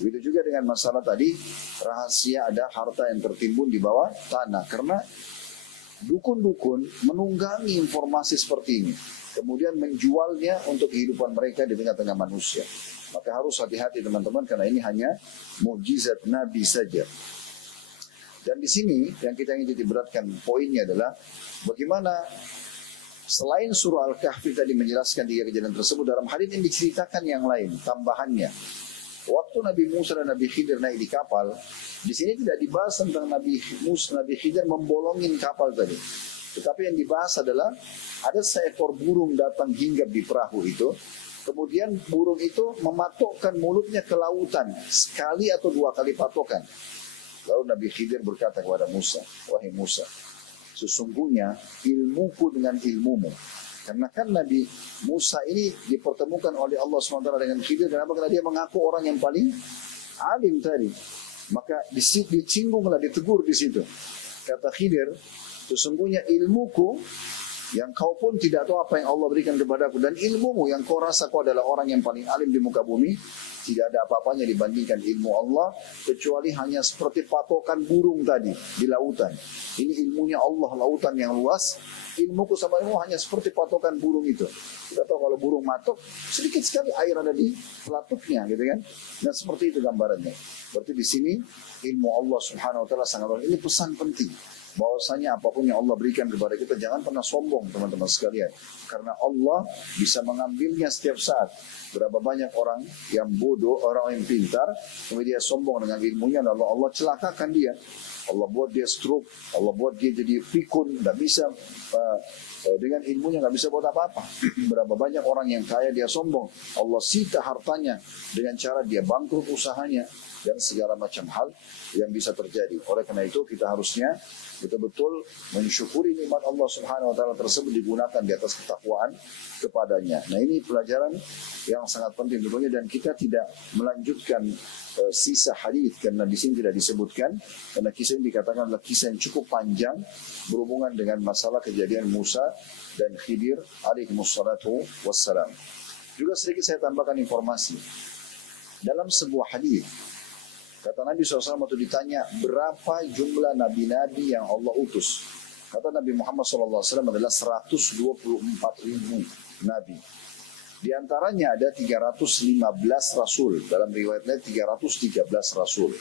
Begitu juga dengan masalah tadi, rahasia ada harta yang tertimbun di bawah tanah. Karena dukun-dukun menunggangi informasi seperti ini. Kemudian menjualnya untuk kehidupan mereka di tengah-tengah manusia. Maka harus hati-hati teman-teman, karena ini hanya mukjizat Nabi saja. Dan di sini yang kita ingin titik beratkan poinnya adalah bagaimana selain surah Al-Kahfi tadi menjelaskan 3 kejadian tersebut, dalam hadis ini diceritakan yang lain, tambahannya. Waktu Nabi Musa dan Nabi Khidir naik di kapal, di sini tidak dibahas tentang Nabi Musa, Nabi Khidir membolongin kapal tadi. Tetapi yang dibahas adalah ada seekor burung datang hinggap di perahu itu. Kemudian burung itu mematokkan mulutnya ke lautan sekali atau 2 kali patokan. Lalu Nabi Khidir berkata kepada Musa, wahai Musa, sesungguhnya ilmuku dengan ilmumu. Karena kan Nabi Musa ini dipertemukan oleh Allah SWT dengan Khidir. Kenapa? Karena dia mengaku orang yang paling alim tadi. Maka dicinggunglah, ditegur di situ. Kata Khidir, sesungguhnya ilmuku yang kau pun tidak tahu apa yang Allah berikan kepadaku, dan ilmumu yang kau rasa kau adalah orang yang paling alim di muka bumi, tidak ada apa-apanya dibandingkan ilmu Allah, kecuali hanya seperti patokan burung tadi di lautan. Ini ilmunya Allah, lautan yang luas. Ilmuku sama ilmu hanya seperti patokan burung itu. Kita tahu kalau burung matok, sedikit sekali air ada di pelatuknya, gitu kan? Nah seperti itu gambarannya. Berarti di sini ilmu Allah Subhanahu Wa Taala sangat luas. Ini pesan penting. Bahwasanya apapun yang Allah berikan kepada kita, jangan pernah sombong teman-teman sekalian. Karena Allah bisa mengambilnya setiap saat. Berapa banyak orang yang bodoh, orang yang pintar, kemudian dia sombong dengan ilmunya, lalu Allah celakakan dia. Allah buat dia stroke, Allah buat dia jadi pikun, tidak bisa dengan ilmunya nggak bisa buat apa-apa. Berapa banyak orang yang kaya dia sombong, Allah sita hartanya dengan cara dia bangkrut usahanya dan segala macam hal yang bisa terjadi. Oleh karena itu kita harusnya betul-betul mensyukuri nikmat Allah Subhanahu Wa Taala tersebut digunakan di atas ketakwaan kepadanya. Nah ini pelajaran yang sangat penting tentunya, dan kita tidak melanjutkan sisa hadis karena di sini tidak disebutkan, karena kisah ini dikatakan adalah kisah yang cukup panjang berhubungan dengan masalah kejadian Musa dan Khidir alaihimussalatu wassalam. Juga sedikit saya tambahkan informasi. Dalam sebuah hadis kata Nabi SAW waktu ditanya berapa jumlah nabi-nabi yang Allah utus, kata Nabi Muhammad SAW adalah 124.000 nabi. Di antaranya ada 315 rasul, dalam riwayat lain 313 rasul.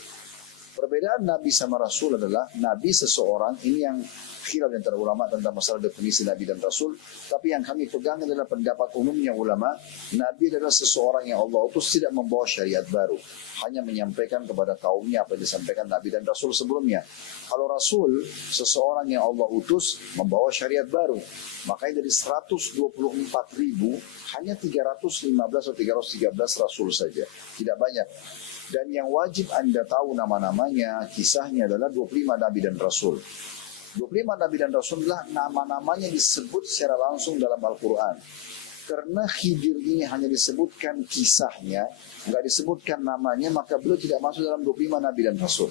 Perbedaan nabi sama rasul adalah nabi seseorang, ini yang khilaf antara ulama tentang masalah definisi nabi dan rasul, tapi yang kami pegang adalah pendapat umumnya ulama, nabi adalah seseorang yang Allah utus tidak membawa syariat baru, hanya menyampaikan kepada kaumnya apa yang disampaikan nabi dan rasul sebelumnya. Kalau rasul, seseorang yang Allah utus membawa syariat baru. Makanya dari 124.000 hanya 315 atau 313 rasul saja, tidak banyak. Dan yang wajib Anda tahu nama-namanya, kisahnya adalah 25 nabi dan rasul. 25 nabi dan rasul adalah nama-namanya disebut secara langsung dalam Al-Quran. Karena Khidir ini hanya disebutkan kisahnya, nggak disebutkan namanya, maka beliau tidak masuk dalam 25 nabi dan rasul.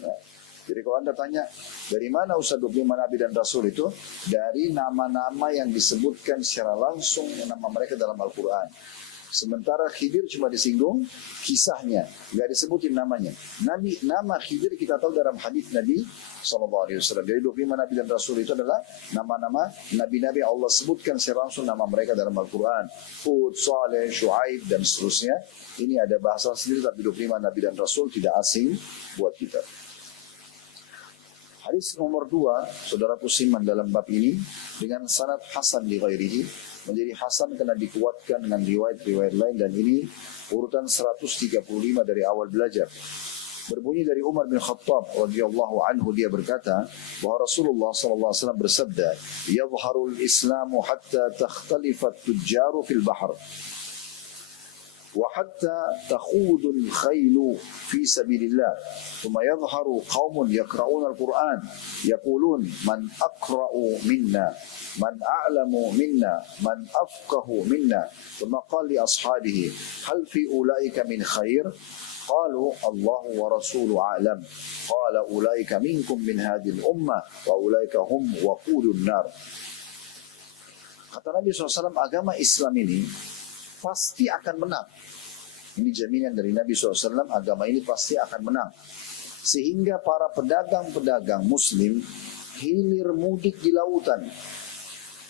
Ya. Jadi kalau Anda tanya, dari mana Ustaz 25 nabi dan rasul itu? Dari nama-nama yang disebutkan secara langsung nama mereka dalam Al-Quran. Sementara Khidir cuma disinggung kisahnya, nggak disebutin namanya. Nama Khidir kita tahu dalam hadis Nabi SAW. Jadi 25 nabi dan rasul itu adalah nama-nama nabi-nabi Allah sebutkan secara langsung nama mereka dalam Al-Quran. Hud, Saleh, Shu'aib dan seterusnya. Ini ada bahasa sendiri, tapi 25 nabi dan rasul tidak asing buat kita. Hadis nomor 2, saudaraku siman dalam bab ini dengan sanad hasan li ghairihi, menjadi hasan karena dikuatkan dengan riwayat-riwayat lain, dan ini urutan 135 dari awal belajar. Berbunyi dari Umar bin Khattab radhiyallahu anhu, dia berkata bahwa Rasulullah sallallahu alaihi wasallam bersabda, "Yadhharul Islamu hatta takhtalifat tujjaru fil bahr." وحتى تخوض الخيل في سبيل الله ثم يظهر قوم يقرؤون القرآن يقولون من أقرأ منا من أعلم منا من أفقه منا ثم قال لأصحابه هل في أولئك من خير قالوا الله ورسوله أعلم قال أولئك منكم من هذه الأمة وأولئك هم وقود النار. Kata Nabi SAW, agama Islam ini pasti akan menang. Ini jaminan dari Nabi SAW, agama ini pasti akan menang. Sehingga para pedagang-pedagang muslim hilir mudik di lautan.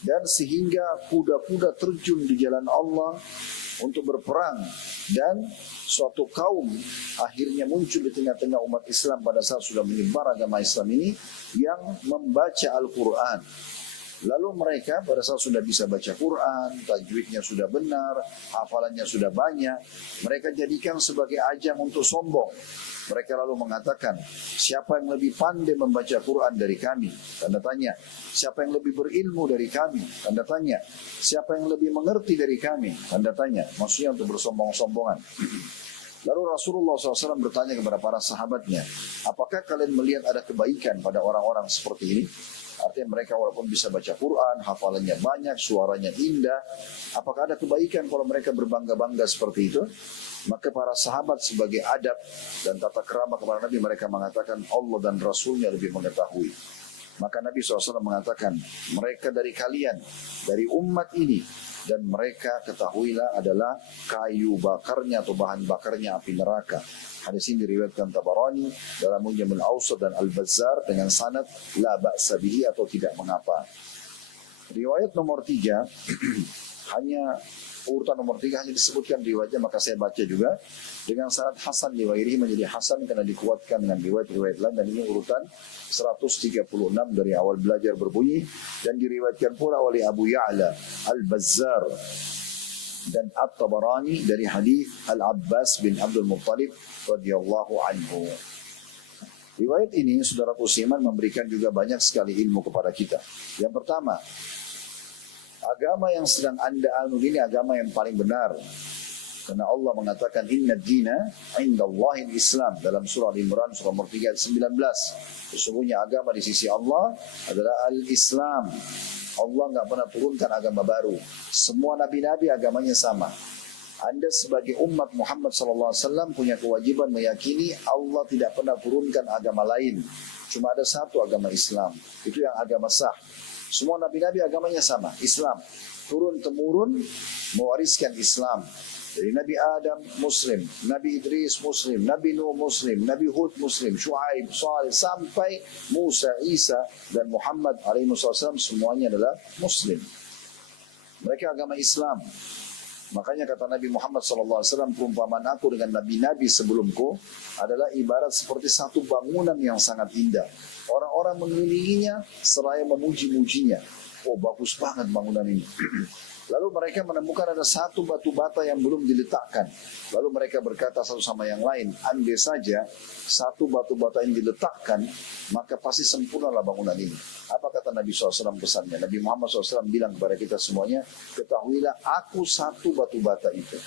Dan sehingga kuda-kuda terjun di jalan Allah untuk berperang. Dan suatu kaum akhirnya muncul di tengah-tengah umat Islam pada saat sudah menyebar agama Islam ini, yang membaca Al-Quran. Lalu mereka pada saat sudah bisa baca Quran, tajwidnya sudah benar, hafalannya sudah banyak, mereka jadikan sebagai ajang untuk sombong. Mereka lalu mengatakan, siapa yang lebih pandai membaca Quran dari kami? Tanda tanya. Siapa yang lebih berilmu dari kami? Tanda tanya. Siapa yang lebih mengerti dari kami? Tanda tanya. Maksudnya untuk bersombong-sombongan. Lalu Rasulullah SAW bertanya kepada para sahabatnya, apakah kalian melihat ada kebaikan pada orang-orang seperti ini? Artinya mereka walaupun bisa baca Quran, hafalannya banyak, suaranya indah, apakah ada kebaikan kalau mereka berbangga-bangga seperti itu? Maka para sahabat sebagai adab dan tata krama kepada Nabi, mereka mengatakan Allah dan Rasulnya lebih mengetahui. Maka Nabi SAW mengatakan, mereka dari kalian, dari umat ini, dan mereka ketahuilah adalah kayu bakarnya atau bahan bakarnya api neraka. Hadis ini diriwayatkan Tabarani dalam Mu'jamul Awsat dan Al-Bazzar dengan sanad la ba'sa bihi atau tidak mengapa. Riwayat nomor 3 hanya urutan nomor 3 hanya disebutkan riwayatnya, maka saya baca juga dengan sanad hasan riwayatnya menjadi hasan karena dikuatkan dengan riwayat-riwayat lain, dan ini urutan 136 dari awal belajar berbunyi, dan diriwayatkan pula oleh Abu Ya'la, Al-Bazzar dan At-Tabarani dari hadis Al-Abbas bin Abdul Muttalib radhiyallahu anhu. Riwayat ini, saudaraku seiman, memberikan juga banyak sekali ilmu kepada kita. Yang pertama, agama yang sedang Anda anut ini agama yang paling benar. Karena Allah mengatakan inna dina indallahi Islam dalam surah Al-Imran surah nomor 3 ayat 19. Sesungguhnya agama di sisi Allah adalah Al-Islam. Allah enggak pernah turunkan agama baru. Semua nabi-nabi agamanya sama. Anda sebagai umat Muhammad SAW punya kewajiban meyakini Allah tidak pernah turunkan agama lain. Cuma ada satu agama Islam. Itu yang agama sah. Semua nabi-nabi agamanya sama, Islam. Turun-temurun mewariskan Islam. Dari Nabi Adam Muslim, Nabi Idris Muslim, Nabi Nuh Muslim, Nabi Hud Muslim, Shu'aib, Salih, sampai Musa, Isa, dan Muhammad alaihissalam semuanya adalah Muslim. Mereka agama Islam. Makanya kata Nabi Muhammad SAW, perumpamaan aku dengan nabi-nabi sebelumku adalah ibarat seperti satu bangunan yang sangat indah. Orang-orang mengelilinginya seraya memuji-mujinya. Oh, bagus banget bangunan ini. Lalu mereka menemukan ada satu batu bata yang belum diletakkan. Lalu mereka berkata satu sama yang lain, andai saja satu batu bata yang diletakkan, maka pasti sempurnalah bangunan ini. Apa kata Nabi SAW pesannya? Nabi Muhammad SAW bilang kepada kita semuanya, ketahuilah aku satu batu bata itu.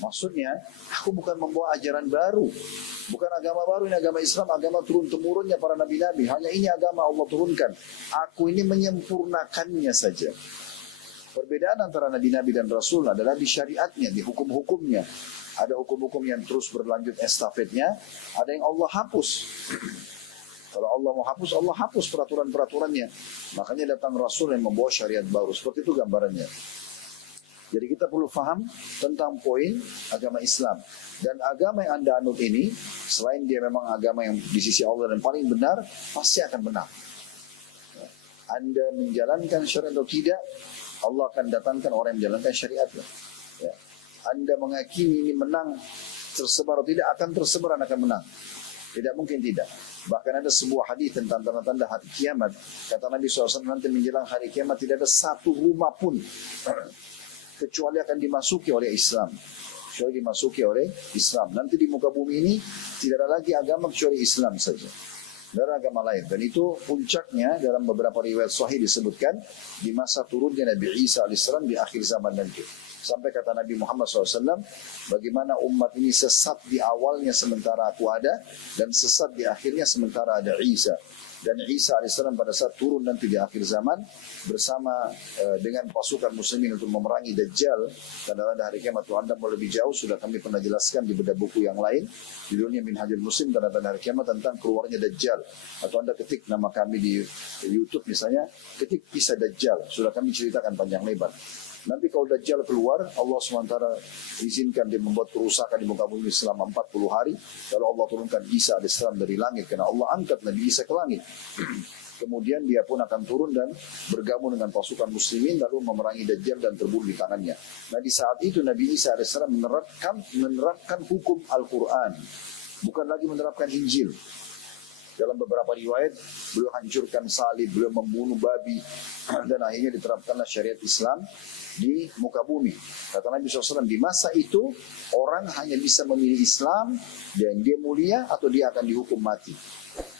Maksudnya, aku bukan membawa ajaran baru. Bukan agama baru, ini agama Islam, agama turun-temurunnya para nabi-nabi. Hanya ini agama Allah turunkan. Aku ini menyempurnakannya saja. Perbedaan antara nabi-nabi dan rasul adalah di syariatnya, di hukum-hukumnya. Ada hukum-hukum yang terus berlanjut estafetnya, ada yang Allah hapus. Kalau Allah mau hapus, Allah hapus peraturan-peraturannya. Makanya datang rasul yang membawa syariat baru. Seperti itu gambarannya. Jadi kita perlu faham tentang poin agama Islam. Dan agama yang Anda anut ini, selain dia memang agama yang di sisi Allah dan paling benar, pasti akan benar. Anda menjalankan syariat atau tidak, Allah akan datangkan orang yang menjalankan syariatnya. Ya. Anda mengakini ini menang, tersebar atau tidak, akan tersebar dan akan menang. Tidak mungkin tidak. Bahkan ada sebuah hadis tentang tanda-tanda hari kiamat. Kata Nabi SAW, nanti menjelang hari kiamat tidak ada satu rumah pun kecuali akan dimasuki oleh Islam. kecuali dimasuki oleh Islam. Nanti di muka bumi ini tidak ada lagi agama kecuali Islam saja. Tidak ada agama lain. Dan itu puncaknya dalam beberapa riwayat sahih disebutkan di masa turunnya Nabi Isa alaihissalam di akhir zaman nanti. Sampai kata Nabi Muhammad SAW, bagaimana umat ini sesat di awalnya sementara aku ada, dan sesat di akhirnya sementara ada Isa. Dan Isa alaihissalam pada saat turun nanti di akhir zaman bersama dengan pasukan muslimin untuk memerangi Dajjal. Tanda-tanda hari kiamat itu Anda mau lebih jauh, sudah kami pernah jelaskan di bedah buku yang lain di dunia Minhajul Muslim, tanda-tanda hari kiamat tentang keluarnya Dajjal. Atau Anda ketik nama kami di YouTube misalnya, ketik kisah Dajjal, sudah kami ceritakan panjang lebar. Nanti kalau Dajjal keluar, Allah SWT izinkan dia membuat kerusakan di muka bumi selama 40 hari. Lalu Allah turunkan Isa alaihissalam dari langit, karena Allah angkat Nabi Isa ke langit. Kemudian dia pun akan turun dan bergabung dengan pasukan muslimin, lalu memerangi Dajjal dan terbunuh di tangannya. Nah di saat itu Nabi Isa alaihissalam menerapkan hukum Al-Quran, bukan lagi menerapkan Injil. Dalam beberapa riwayat, beliau hancurkan salib, beliau membunuh babi, dan akhirnya diterapkanlah syariat Islam di muka bumi. Kata Nabi SAW, di masa itu orang hanya bisa memilih Islam dan dia mulia atau dia akan dihukum mati.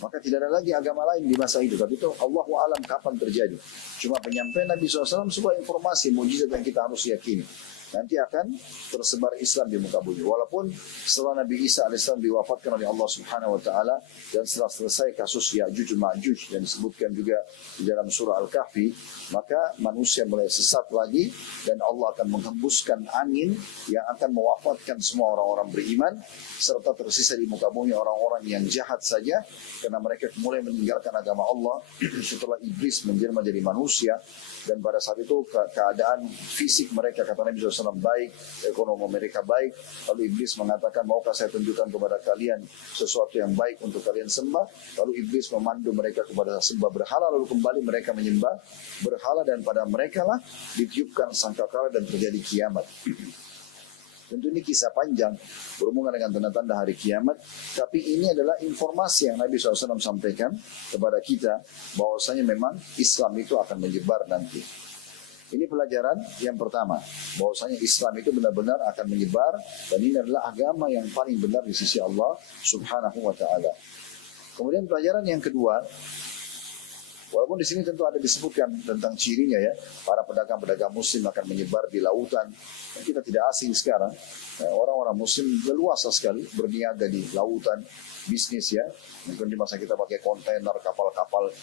Maka tidak ada lagi agama lain di masa itu. Tapi itu Allahu alam kapan terjadi. Cuma penyampaian Nabi SAW sebuah informasi mukjizat yang kita harus yakini. Nanti akan tersebar Islam di muka bumi. Walaupun setelah Nabi Isa alaihissalam diwafatkan oleh Allah Subhanahu wa taala dan setelah selesai kasus Ya'juj Ma'juj yang disebutkan juga di dalam surah Al-Kahfi, maka manusia mulai sesat lagi dan Allah akan menghembuskan angin yang akan mewafatkan semua orang-orang beriman, serta tersisa di muka bumi orang-orang yang jahat saja karena mereka mulai meninggalkan agama Allah setelah iblis menjelma jadi manusia. Dan pada saat itu keadaan fisik mereka, kata Nabi SAW, baik, ekonomi mereka baik. Lalu iblis mengatakan, maukah saya tunjukkan kepada kalian sesuatu yang baik untuk kalian sembah? Lalu iblis memandu mereka kepada sembah berhala, lalu kembali mereka menyembah berhala, dan pada mereka lah ditiupkan sangkakala dan terjadi kiamat. Tentu ini kisah panjang berhubungan dengan tanda-tanda hari kiamat, tapi ini adalah informasi yang Nabi SAW sampaikan kepada kita bahwasanya memang Islam itu akan menyebar nanti. Ini pelajaran yang pertama, bahwasanya Islam itu benar-benar akan menyebar dan ini adalah agama yang paling benar di sisi Allah Subhanahu wa taala. Kemudian pelajaran yang kedua, walaupun di sini tentu ada disebutkan tentang cirinya ya, para pedagang-pedagang muslim akan menyebar di lautan. Dan kita tidak asing sekarang, orang-orang muslim leluasa sekali berniaga di lautan, bisnis ya. Mungkin di masa kita pakai kontainer, kapal-kapal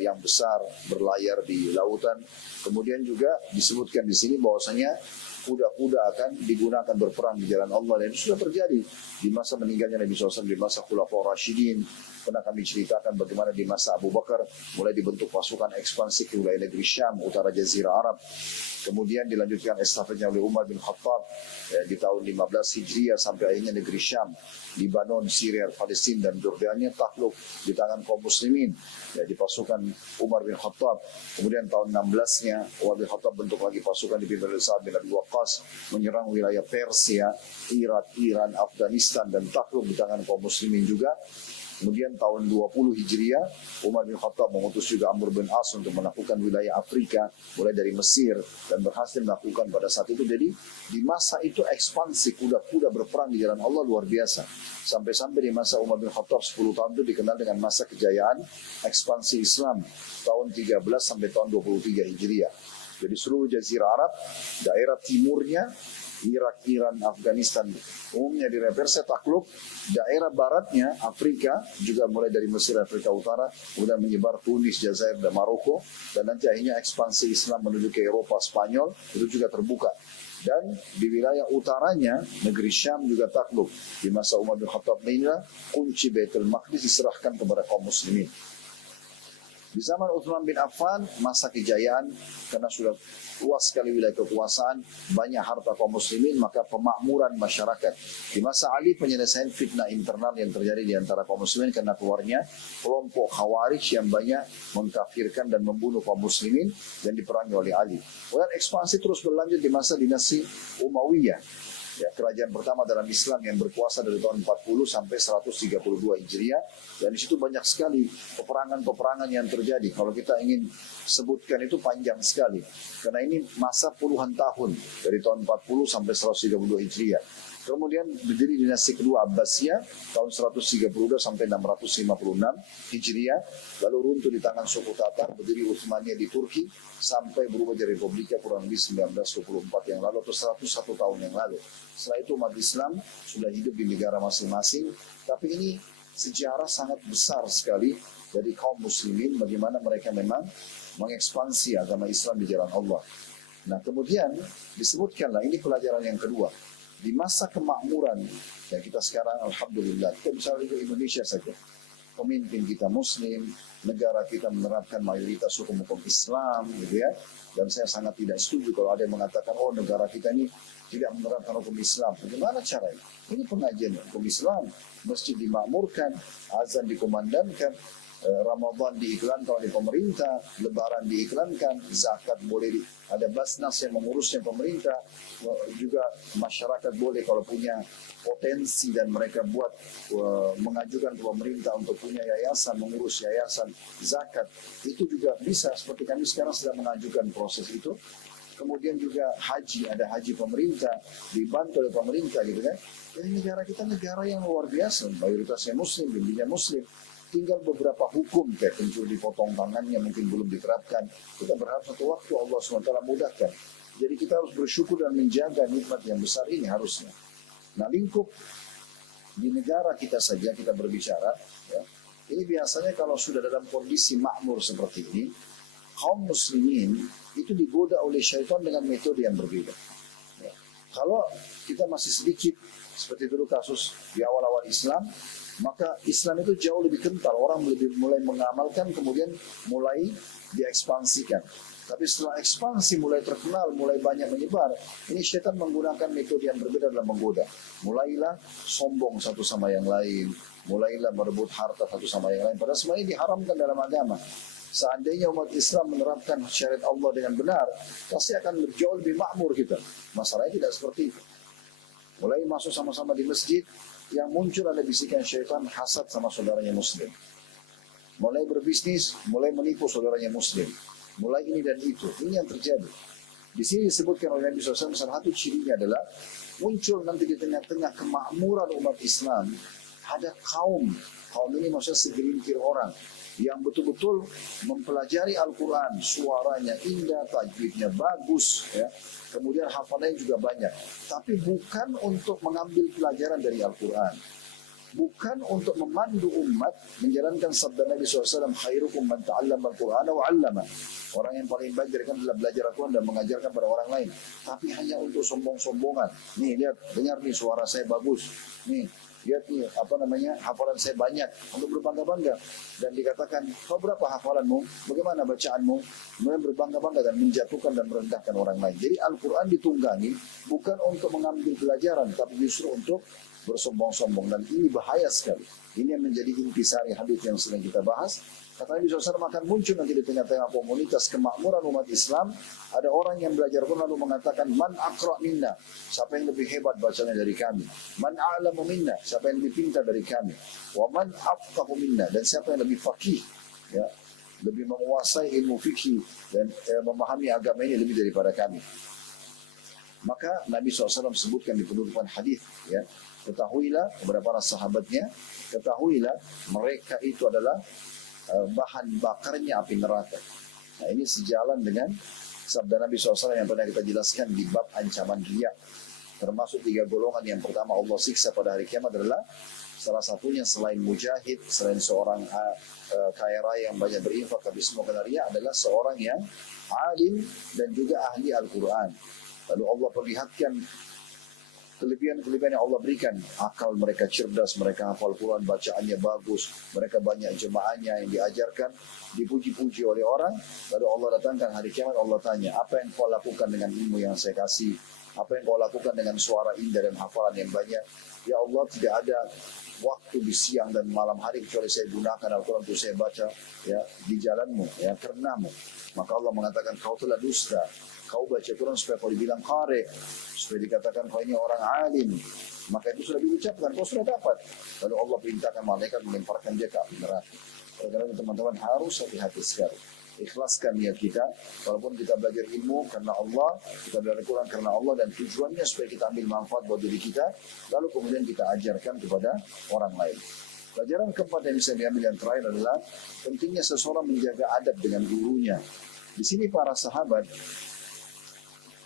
yang besar berlayar di lautan. Kemudian juga disebutkan di sini bahwasanya kuda-kuda akan digunakan berperang di jalan Allah, dan itu sudah terjadi di masa meninggalnya Nabi SAW, di masa Khulafaur Rasyidin. Pernah kami ceritakan bagaimana di masa Abu Bakar mulai dibentuk pasukan ekspansi ke wilayah negeri Syam, utara Jazirah Arab. Kemudian dilanjutkan estafetnya oleh Umar bin Khattab di tahun 15 Hijriah sampai akhirnya negeri Syam, Libanon, Syria, Palestina dan Jordania takluk di tangan kaum muslimin di pasukan Umar bin Khattab. Kemudian tahun 16-nya Umar bin Khattab bentuk lagi pasukan dipimpin oleh Sa'ad bin Abi Waqqas menyerang wilayah Persia, Irak, Iran, Afghanistan dan takluk di tangan kaum muslimin juga. Kemudian tahun 20 Hijriah, Umar bin Khattab mengutus juga Amr bin As untuk melakukan wilayah Afrika, mulai dari Mesir, dan berhasil melakukan pada saat itu. Jadi di masa itu ekspansi kuda-kuda berperang di jalan Allah luar biasa. Sampai-sampai di masa Umar bin Khattab 10 tahun itu dikenal dengan masa kejayaan ekspansi Islam, tahun 13 sampai tahun 23 Hijriah. Jadi seluruh Jazirah Arab, daerah timurnya, Irak, Iran, Afghanistan, umumnya di Persia takluk. Daerah baratnya, Afrika, juga mulai dari Mesir, Afrika Utara, kemudian menyebar Tunis, Jazair, dan Maroko. Dan nanti akhirnya ekspansi Islam menuju ke Eropa, Spanyol, itu juga terbuka. Dan di wilayah utaranya, negeri Syam juga takluk. Di masa Umar bin Khattab inilah kunci Baitul Maqdis diserahkan kepada kaum muslimin. Di zaman Utsman bin Affan, masa kejayaan, karena sudah luas sekali wilayah kekuasaan, banyak harta kaum muslimin, maka pemakmuran masyarakat. Di masa Ali, penyelesaian fitnah internal yang terjadi di antara kaum muslimin karena keluarnya kelompok Khawarij yang banyak mengkafirkan dan membunuh kaum muslimin dan diperangi oleh Ali. Kemudian ekspansi terus berlanjut di masa dinasti Umayyah. Ya, kerajaan pertama dalam Islam yang berkuasa dari tahun 40 sampai 132 Hijriah, dan di situ banyak sekali peperangan-peperangan yang terjadi terjadi. Kalau kita ingin sebutkan itu panjang sekali. Karena ini masa puluhan tahun. Dari tahun 40 sampai 132 Hijriah. Kemudian berdiri dinasti kedua Abbasiyah tahun 132 sampai 656 Hijriah. Lalu runtuh di tangan suku Tatar. Berdiri Utsmaniyah di Turki. Sampai berubah jadi Republika kurang lebih 1924 yang lalu atau 101 tahun yang lalu. Setelah itu umat Islam sudah hidup di negara masing-masing. Tapi ini sejarah sangat besar sekali dari kaum muslimin bagaimana mereka memang mengekspansi agama Islam di jalan Allah. Nah kemudian disebutkanlah ini pelajaran yang kedua. Di masa kemakmuran yang kita sekarang alhamdulillah, kita bisa lihat Indonesia saja. Pemimpin kita muslim, negara kita menerapkan mayoritas hukum-hukum Islam gitu ya. Dan saya sangat tidak setuju kalau ada yang mengatakan oh negara kita ini tidak menerapkan hukum Islam. Bagaimana caranya? Ini pengajian hukum Islam. Masjid dimakmurkan, azan dikumandangkan, Ramadan diiklankan oleh pemerintah, Lebaran diiklankan, zakat boleh ada basnas yang mengurusnya pemerintah, juga masyarakat boleh kalau punya potensi dan mereka buat mengajukan ke pemerintah untuk punya yayasan, mengurus yayasan zakat, itu juga bisa seperti kami sekarang sedang mengajukan proses itu. Kemudian juga haji, ada haji pemerintah, dibantu oleh pemerintah gitu kan. Jadi negara kita negara yang luar biasa, mayoritasnya muslim, bimbingnya muslim. Tinggal beberapa hukum kayak pencuri potong tangannya mungkin belum diterapkan. Kita berharap satu waktu Allah SWT mudahkan. Jadi kita harus bersyukur dan menjaga nikmat yang besar ini harusnya. Nah lingkup di negara kita saja kita berbicara. Ya, ini biasanya kalau sudah dalam kondisi makmur seperti ini, kaum muslimin itu digoda oleh syaitan dengan metode yang berbeda. Ya. Kalau kita masih sedikit, seperti dulu kasus di awal-awal Islam, maka Islam itu jauh lebih kental. Orang mulai mengamalkan, kemudian mulai diekspansikan. Tapi setelah ekspansi mulai terkenal, mulai banyak menyebar, ini syaitan menggunakan metode yang berbeda dalam menggoda. Mulailah sombong satu sama yang lain, mulailah merebut harta satu sama yang lain. Padahal semuanya diharamkan dalam agama. Seandainya umat Islam menerapkan syariat Allah dengan benar, pasti akan jauh lebih makmur kita. Masalahnya tidak seperti itu. Mulai masuk sama-sama di masjid, yang muncul ada bisikan syaitan hasad sama saudaranya muslim. Mulai berbisnis, mulai menipu saudaranya muslim. Mulai ini dan itu. Ini yang terjadi. Di sini disebutkan oleh Nabi SAW, salah satu cirinya adalah muncul nanti di tengah-tengah kemakmuran umat Islam, ada kaum ini maksudnya segelintir orang yang betul-betul mempelajari Al-Quran, suaranya indah, tajwidnya bagus, ya. Kemudian hafalannya juga banyak. Tapi bukan untuk mengambil pelajaran dari Al-Quran. Bukan untuk memandu umat menjalankan sabda Nabi SAW, khairukum man ta'allama al-Qur'ana wa 'allama. Orang yang paling baik dari kalian adalah belajar Al-Quran dan mengajarkan pada orang lain. Tapi hanya untuk sombong-sombongan. Nih lihat, dengar nih suara saya bagus. Nih, lihat nih hafalan saya banyak, untuk berbangga-bangga. Dan dikatakan, kau berapa hafalanmu? Bagaimana bacaanmu? Kemudian berbangga-bangga dan menjatuhkan dan merendahkan orang lain. Jadi Al-Quran ditunggangi bukan untuk mengambil pelajaran, tapi justru untuk bersombong-sombong. Dan ini bahaya sekali. Ini yang menjadi intisari hadis yang sedang kita bahas. Kata Nabi SAW akan muncul nanti di tengah-tengah komunitas kemakmuran umat Islam, ada orang yang belajar Quran lalu mengatakan, man aqra minna, siapa yang lebih hebat bacanya dari kami, man a'lamu minna, siapa yang lebih pintar dari kami, wa man afqahu minna, dan siapa yang lebih faqih, ya, lebih menguasai ilmu fikih dan memahami agama ini lebih daripada kami. Maka Nabi SAW sebutkan di penutupan hadis, ya, ketahuilah kepada para sahabatnya, ketahuilah mereka itu adalah bahan bakarnya api neraka. Nah ini sejalan dengan sabda Nabi SAW yang pernah kita jelaskan di bab ancaman riya. Termasuk 3 golongan. Yang pertama Allah siksa pada hari kiamat adalah salah satunya selain mujahid, selain seorang kaya raya yang banyak berinfak tapi semua kena riya, adalah seorang yang alim dan juga ahli Al-Quran. Lalu Allah perlihatkan kelebihan-kelebihan yang Allah berikan. Akal mereka cerdas, mereka hafal Quran, bacaannya bagus, mereka banyak jemaahnya yang diajarkan, dipuji-puji oleh orang. Lalu Allah datangkan hari kiamat, Allah tanya, apa yang kau lakukan dengan ilmu yang saya kasih? Apa yang kau lakukan dengan suara indah dan hafalan yang banyak? Ya Allah, tidak ada waktu di siang dan malam hari kecuali saya gunakan Al-Quran untuk saya baca, ya, di jalanmu, ya, karenamu. Maka Allah mengatakan, kau telah dusta. Kau baca Quran supaya kau dibilang qari, supaya dikatakan kau ini orang alim. Maka itu sudah diucapkan, kau sudah dapat. Lalu Allah perintahkan malaikat melemparkan dia ke api neraka. Karena teman-teman harus hati-hati sekali. Ikhlaskan niat kita, walaupun kita belajar ilmu karena Allah, kita belajar Quran karena Allah, dan tujuannya supaya kita ambil manfaat buat diri kita, lalu kemudian kita ajarkan kepada orang lain. Pelajaran keempat yang bisa diambil yang terakhir adalah pentingnya seseorang menjaga adab dengan gurunya. Di sini para sahabat,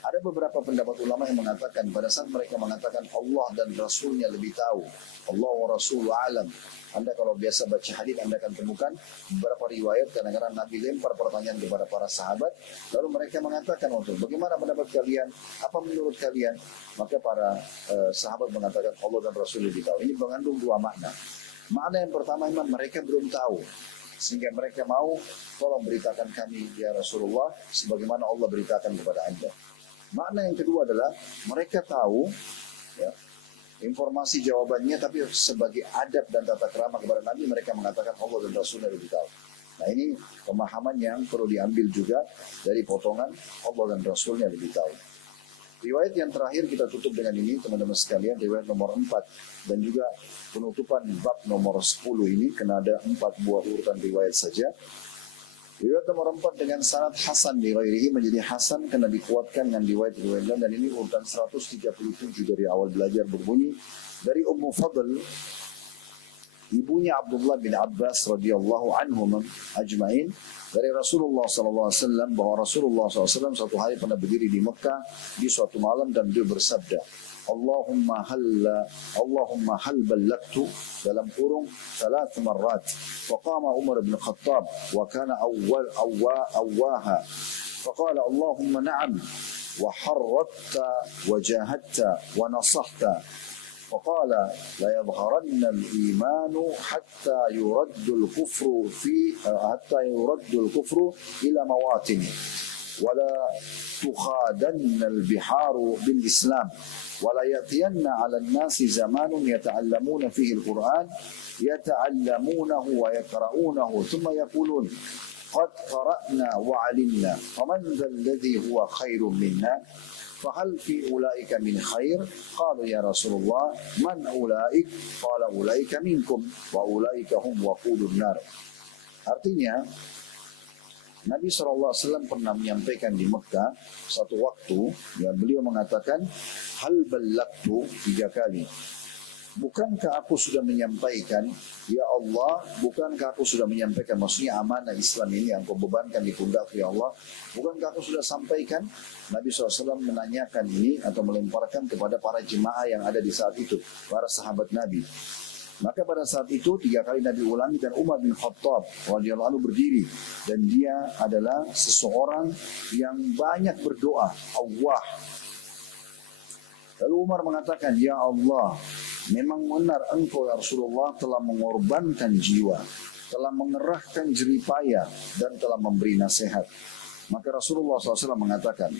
ada beberapa pendapat ulama yang mengatakan pada saat mereka mengatakan Allah dan Rasulnya lebih tahu, Allah wa Rasulu alam. Anda kalau biasa baca hadis, Anda akan temukan beberapa riwayat kadang-kadang Nabi lempar pertanyaan kepada para sahabat, lalu mereka mengatakan untuk bagaimana pendapat kalian, apa menurut kalian? Maka para sahabat mengatakan Allah dan Rasul lebih tahu. Ini mengandung dua makna. Makna yang pertama memang mereka belum tahu, sehingga mereka mau tolong beritakan kami ya Rasulullah sebagaimana Allah beritakan kepada Anda. Makna yang kedua adalah mereka tahu ya, informasi jawabannya, tapi sebagai adab dan tata krama kepada Nabi mereka mengatakan Allah dan Rasulnya lebih tahu. Nah ini pemahaman yang perlu diambil juga dari potongan Allah dan Rasulnya lebih tahu. Riwayat yang terakhir kita tutup dengan ini teman-teman sekalian, riwayat nomor 4 dan juga penutupan bab nomor 10 ini, karena ada 4 buah urutan riwayat saja. Riwayat nomor 4 dengan sanad hasan di ghairihi menjadi hasan karena dikuatkan dengan riwayat-riwayat lain, dan ini urutan 137 dari awal belajar berbunyi dari Ummu Fadl, ibunya Abdullah bin Abbas radhiyallahu anhum ajmain, dari Rasulullah SAW bahwa Rasulullah SAW satu hari pernah berdiri di Mekah di suatu malam dan beliau bersabda, Allahumma hal ballagtu, dalam kurung 3 marrat. Faqama Umar bin Khattab wa kana awwaha faqala Allahumma na'am wa harratta wa jahadta wa nasahta. فقال لا يظهرن الإيمان حتى يرد الكفر إلى مواطنه ولا تخادن البحار بالإسلام ولا يأتين على الناس زمان يتعلمون فيه القرآن يتعلمونه ويقرؤونه ثم يقولون قد قرأنا وعلمنا فمن ذا الذي هو خير منا فهل في أولئك من خير؟ قالوا يا رسول الله من أولئك؟ قال أولئك منكم وأولئك هم وقود النار. Artinya Nabi SAW pernah menyampaikan di Mekah satu waktu, ya, beliau mengatakan hal ballagtu 3 kali. Bukankah aku sudah menyampaikan, ya Allah, bukankah aku sudah menyampaikan, maksudnya amanah Islam ini yang kau bebankan di pundak, ya Allah, bukankah aku sudah sampaikan? Nabi SAW menanyakan ini atau melemparkan kepada para jemaah yang ada di saat itu, para sahabat Nabi. Maka pada saat itu 3 kali Nabi ulangi, dan Umar bin Khattab radhiyallahu anhu berdiri, dan dia adalah seseorang yang banyak berdoa, Allah. Lalu Umar mengatakan, ya Allah, memang benar engkau ya Rasulullah telah mengorbankan jiwa, telah mengerahkan jeripaya, dan telah memberi nasihat. Maka Rasulullah SAW mengatakan,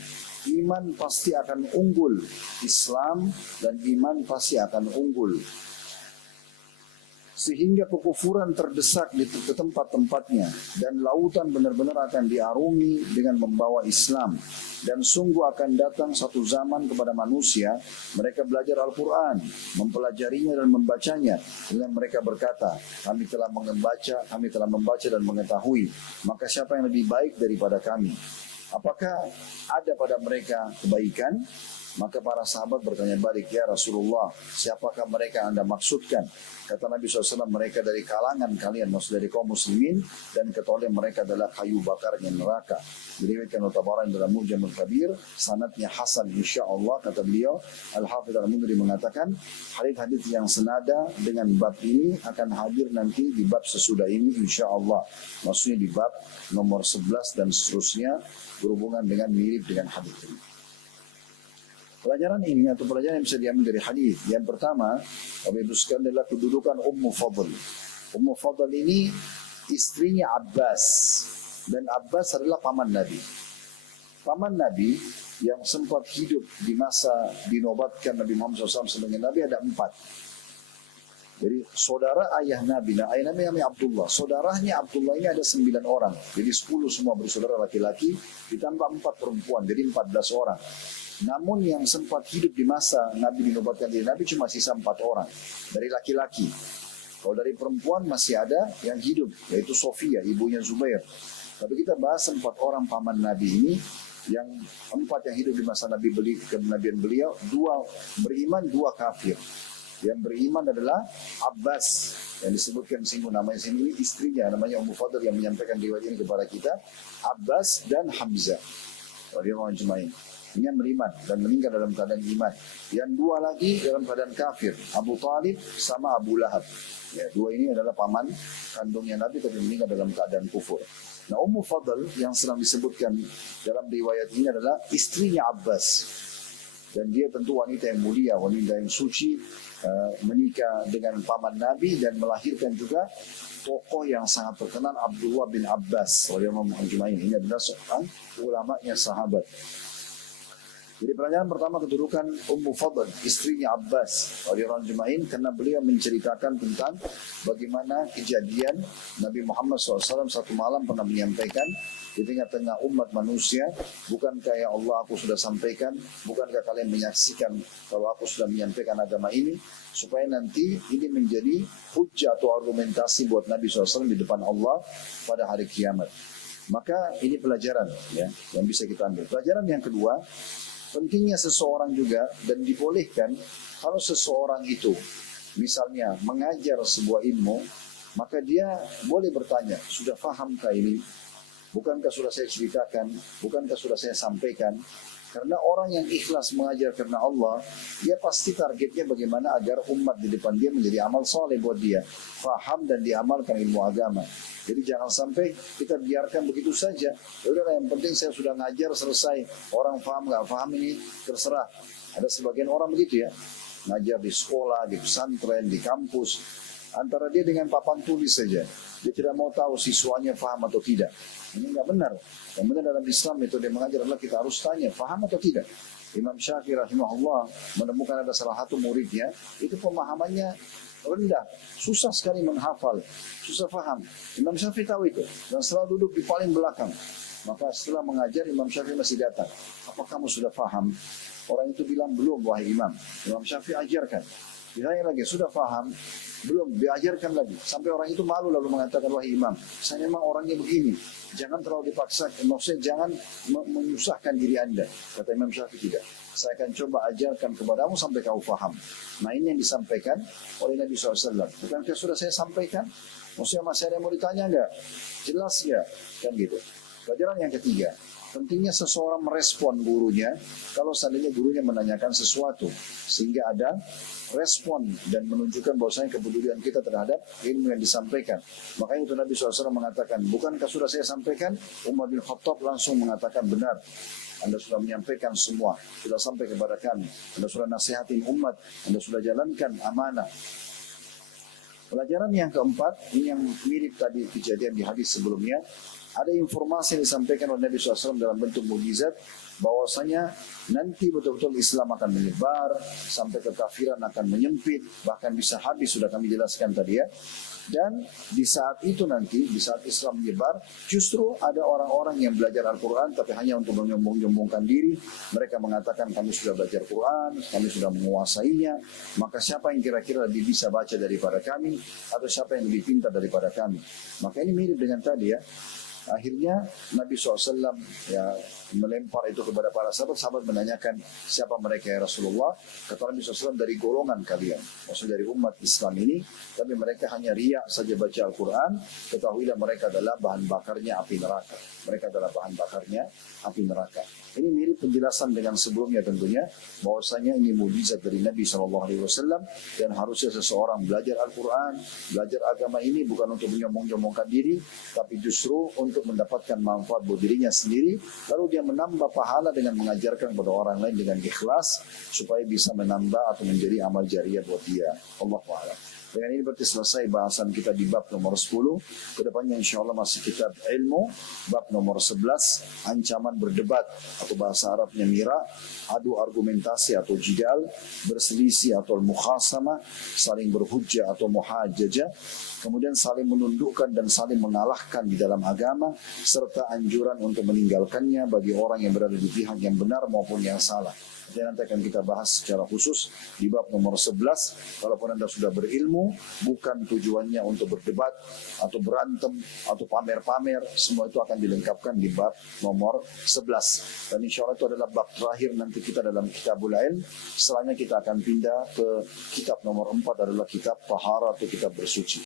iman pasti akan unggul, Islam dan iman pasti akan unggul, sehingga kekufuran terdesak di tempat-tempatnya, dan lautan benar-benar akan diarungi dengan membawa Islam. Dan sungguh akan datang satu zaman kepada manusia, mereka belajar Al-Quran, mempelajarinya dan membacanya, dan mereka berkata, kami telah membaca dan mengetahui, maka siapa yang lebih baik daripada kami? Apakah ada pada mereka kebaikan? Maka para sahabat bertanya balik, ya Rasulullah, siapakah mereka yang Anda maksudkan? Kata Nabi SAW, mereka dari kalangan kalian, maksud dari kaum muslimin, dan kata oleh mereka adalah kayu bakarnya neraka. Diriwayatkan oleh Tabarani dalam Mu'jamul Kabir, sanadnya hasan insyaallah. Kata beliau, Al-Hafidz Al-Mundhiri mengatakan, hadis-hadis yang senada dengan bab ini akan hadir nanti di bab sesudah ini insyaallah. Maksudnya di bab nomor 11 dan seterusnya, berhubungan dengan mirip dengan hadis ini. Pelajaran ini atau pelajaran yang bisa diambil dari hadis yang pertama, Bapak Ibu sekalian, adalah kedudukan Ummu Fadl. Ummu Fadl ini istrinya Abbas, dan Abbas adalah paman Nabi. Paman Nabi yang sempat hidup di masa dinobatkan Nabi Muhammad SAW sebagai Nabi ada 4. Jadi saudara ayah Nabi, nah ayah Nabi namanya Abdullah, saudaranya Abdullah ini ada 9 orang. Jadi 10 semua bersaudara laki-laki, ditambah 4 perempuan, jadi 14 orang. Namun yang sempat hidup di masa Nabi dinobatkan jadi Nabi cuma sisa 4 orang dari laki-laki. Kalau dari perempuan masih ada yang hidup, yaitu Sofia, ibunya Zubair. Tapi kita bahas 4 orang paman Nabi ini, yang 4 yang hidup di masa kenabian beliau, 2 beriman, 2 kafir. Yang beriman adalah Abbas, yang disebutkan singgung namanya sini, istrinya namanya Ummu Fadl yang menyampaikan riwayat ini kepada kita, Abbas dan Hamzah radhiyallahu anhum. Ini yang beriman dan meninggal dalam keadaan iman. Yang 2 lagi dalam keadaan kafir, Abu Talib sama Abu Lahab. Ya, 2 ini adalah paman kandungnya Nabi tapi meninggal dalam keadaan kufur. Nah, Ummu Fadl yang sedang disebutkan dalam riwayat ini adalah istrinya Abbas. Dan dia tentu wanita yang mulia, wanita yang suci, menikah dengan paman Nabi dan melahirkan juga tokoh yang sangat terkenal, Abdullah bin Abbas radhiyallahu anhu. Ini adalah seorang ulamanya sahabat. Jadi pelajaran pertama kedudukan Ummu Fadl, istrinya Abbas radhiyallahu anhu, karena beliau menceritakan tentang bagaimana kejadian Nabi Muhammad SAW satu malam pernah menyampaikan di tengah-tengah umat manusia, bukankah ya Allah aku sudah sampaikan, bukankah kalian menyaksikan kalau aku sudah menyampaikan agama ini, supaya nanti ini menjadi hujjah atau argumentasi buat Nabi SAW di depan Allah pada hari kiamat. Maka ini pelajaran ya yang bisa kita ambil. Pelajaran yang kedua, pentingnya seseorang juga dan dibolehkan kalau seseorang itu misalnya mengajar sebuah ilmu, maka dia boleh bertanya, sudah fahamkah ini? Bukankah sudah saya ceritakan? Bukankah sudah saya sampaikan? Karena orang yang ikhlas mengajar karena Allah, dia pasti targetnya bagaimana agar umat di depan dia menjadi amal soleh buat dia, faham dan diamalkan ilmu agama. Jadi jangan sampai kita biarkan begitu saja. Yaudahlah, yang penting saya sudah ngajar selesai. Orang faham nggak faham ini terserah. Ada sebagian orang begitu ya, ngajar di sekolah, di pesantren, di kampus. Antara dia dengan papan tulis saja. Dia tidak mau tahu siswanya faham atau tidak. Ini nggak benar. Yang benar dalam Islam itu dia mengajar adalah kita harus tanya faham atau tidak. Imam Syafi'i rahimahullah menemukan ada salah satu muridnya itu pemahamannya rendah, susah sekali menghafal, susah faham. Imam Syafi'i tahu itu dan selalu duduk di paling belakang. Maka setelah mengajar Imam Syafi'i masih datang. Apa kamu sudah faham? Orang itu bilang belum wahai Imam. Imam Syafi'i ajarkan. Ditanya lagi, sudah faham? Belum, diajarkan lagi. Sampai orang itu malu lalu mengatakan, wahai Imam, saya memang orangnya begini. Jangan terlalu dipaksa, maksudnya jangan menyusahkan diri Anda. Kata Imam Syafi'i, tidak. Saya akan coba ajarkan kepadamu sampai kau faham. Nah, ini yang disampaikan oleh Nabi SAW. Bukankah sudah saya sampaikan? Maksudnya masih ada yang mau ditanya enggak? Jelas ya? Kan gitu. Pelajaran yang ketiga, pentingnya seseorang merespon gurunya kalau seandainya gurunya menanyakan sesuatu, sehingga ada respon dan menunjukkan bahwasanya kepedulian kita terhadap ilmu yang disampaikan. Makanya itu Nabi SAW mengatakan, bukankah sudah saya sampaikan? Umar bin Khattab langsung mengatakan, benar, Anda sudah menyampaikan semua, sudah sampai kepada kami, Anda sudah nasihatin umat, Anda sudah jalankan amanah. Pelajaran yang keempat, ini yang mirip tadi kejadian di hadis sebelumnya, ada informasi yang disampaikan oleh Nabi SAW dalam bentuk mukjizat, bahwasanya nanti betul-betul Islam akan menyebar, sampai kekafiran akan menyempit, bahkan bisa habis, sudah kami jelaskan tadi ya. Dan di saat itu nanti, di saat Islam menyebar, justru ada orang-orang yang belajar Al-Quran, tapi hanya untuk menyombong-nyombongkan diri. Mereka mengatakan, kami sudah belajar Quran, kami sudah menguasainya, maka siapa yang kira-kira lebih bisa baca daripada kami, atau siapa yang lebih pintar daripada kami. Maka ini mirip dengan tadi ya. Akhirnya Nabi SAW ya melempar itu kepada para sahabat. Sahabat menanyakan, siapa mereka ya Rasulullah? Kata Nabi SAW, dari golongan kalian, maksudnya dari umat Islam ini, tapi mereka hanya riak saja baca Al-Quran. Ketahuilah mereka adalah bahan bakarnya api neraka. Mereka adalah bahan bakarnya api neraka. Ini mirip penjelasan dengan sebelumnya tentunya, bahwasanya ini mukjizat dari Nabi SAW, dan harusnya seseorang belajar Al-Quran, belajar agama ini bukan untuk menyombong-nyombongkan diri, tapi justru untuk mendapatkan manfaat buat dirinya sendiri, lalu dia menambah pahala dengan mengajarkan kepada orang lain dengan ikhlas, supaya bisa menambah atau menjadi amal jariah buat dia. Allahu a'lam. Dengan ini berarti selesai bahasan kita di bab nomor 10. Kedepannya insya Allah masih kitab ilmu, bab nomor 11, ancaman berdebat atau bahasa Arabnya mira, adu argumentasi atau jidal, berselisih atau mukhasama, saling berhujjah atau muhajjajah, kemudian saling menundukkan dan saling mengalahkan di dalam agama, serta anjuran untuk meninggalkannya bagi orang yang berada di pihak yang benar maupun yang salah. Nanti akan kita bahas secara khusus di bab nomor 11. Kalaupun Anda sudah berilmu, bukan tujuannya untuk berdebat atau berantem atau pamer-pamer, semua itu akan dilengkapkan di bab nomor 11. Dan insya Allah itu adalah bab terakhir nanti kita dalam Kitabul Ilm. Setelahnya kita akan pindah ke kitab nomor 4 adalah kitab Tahara atau kitab bersuci.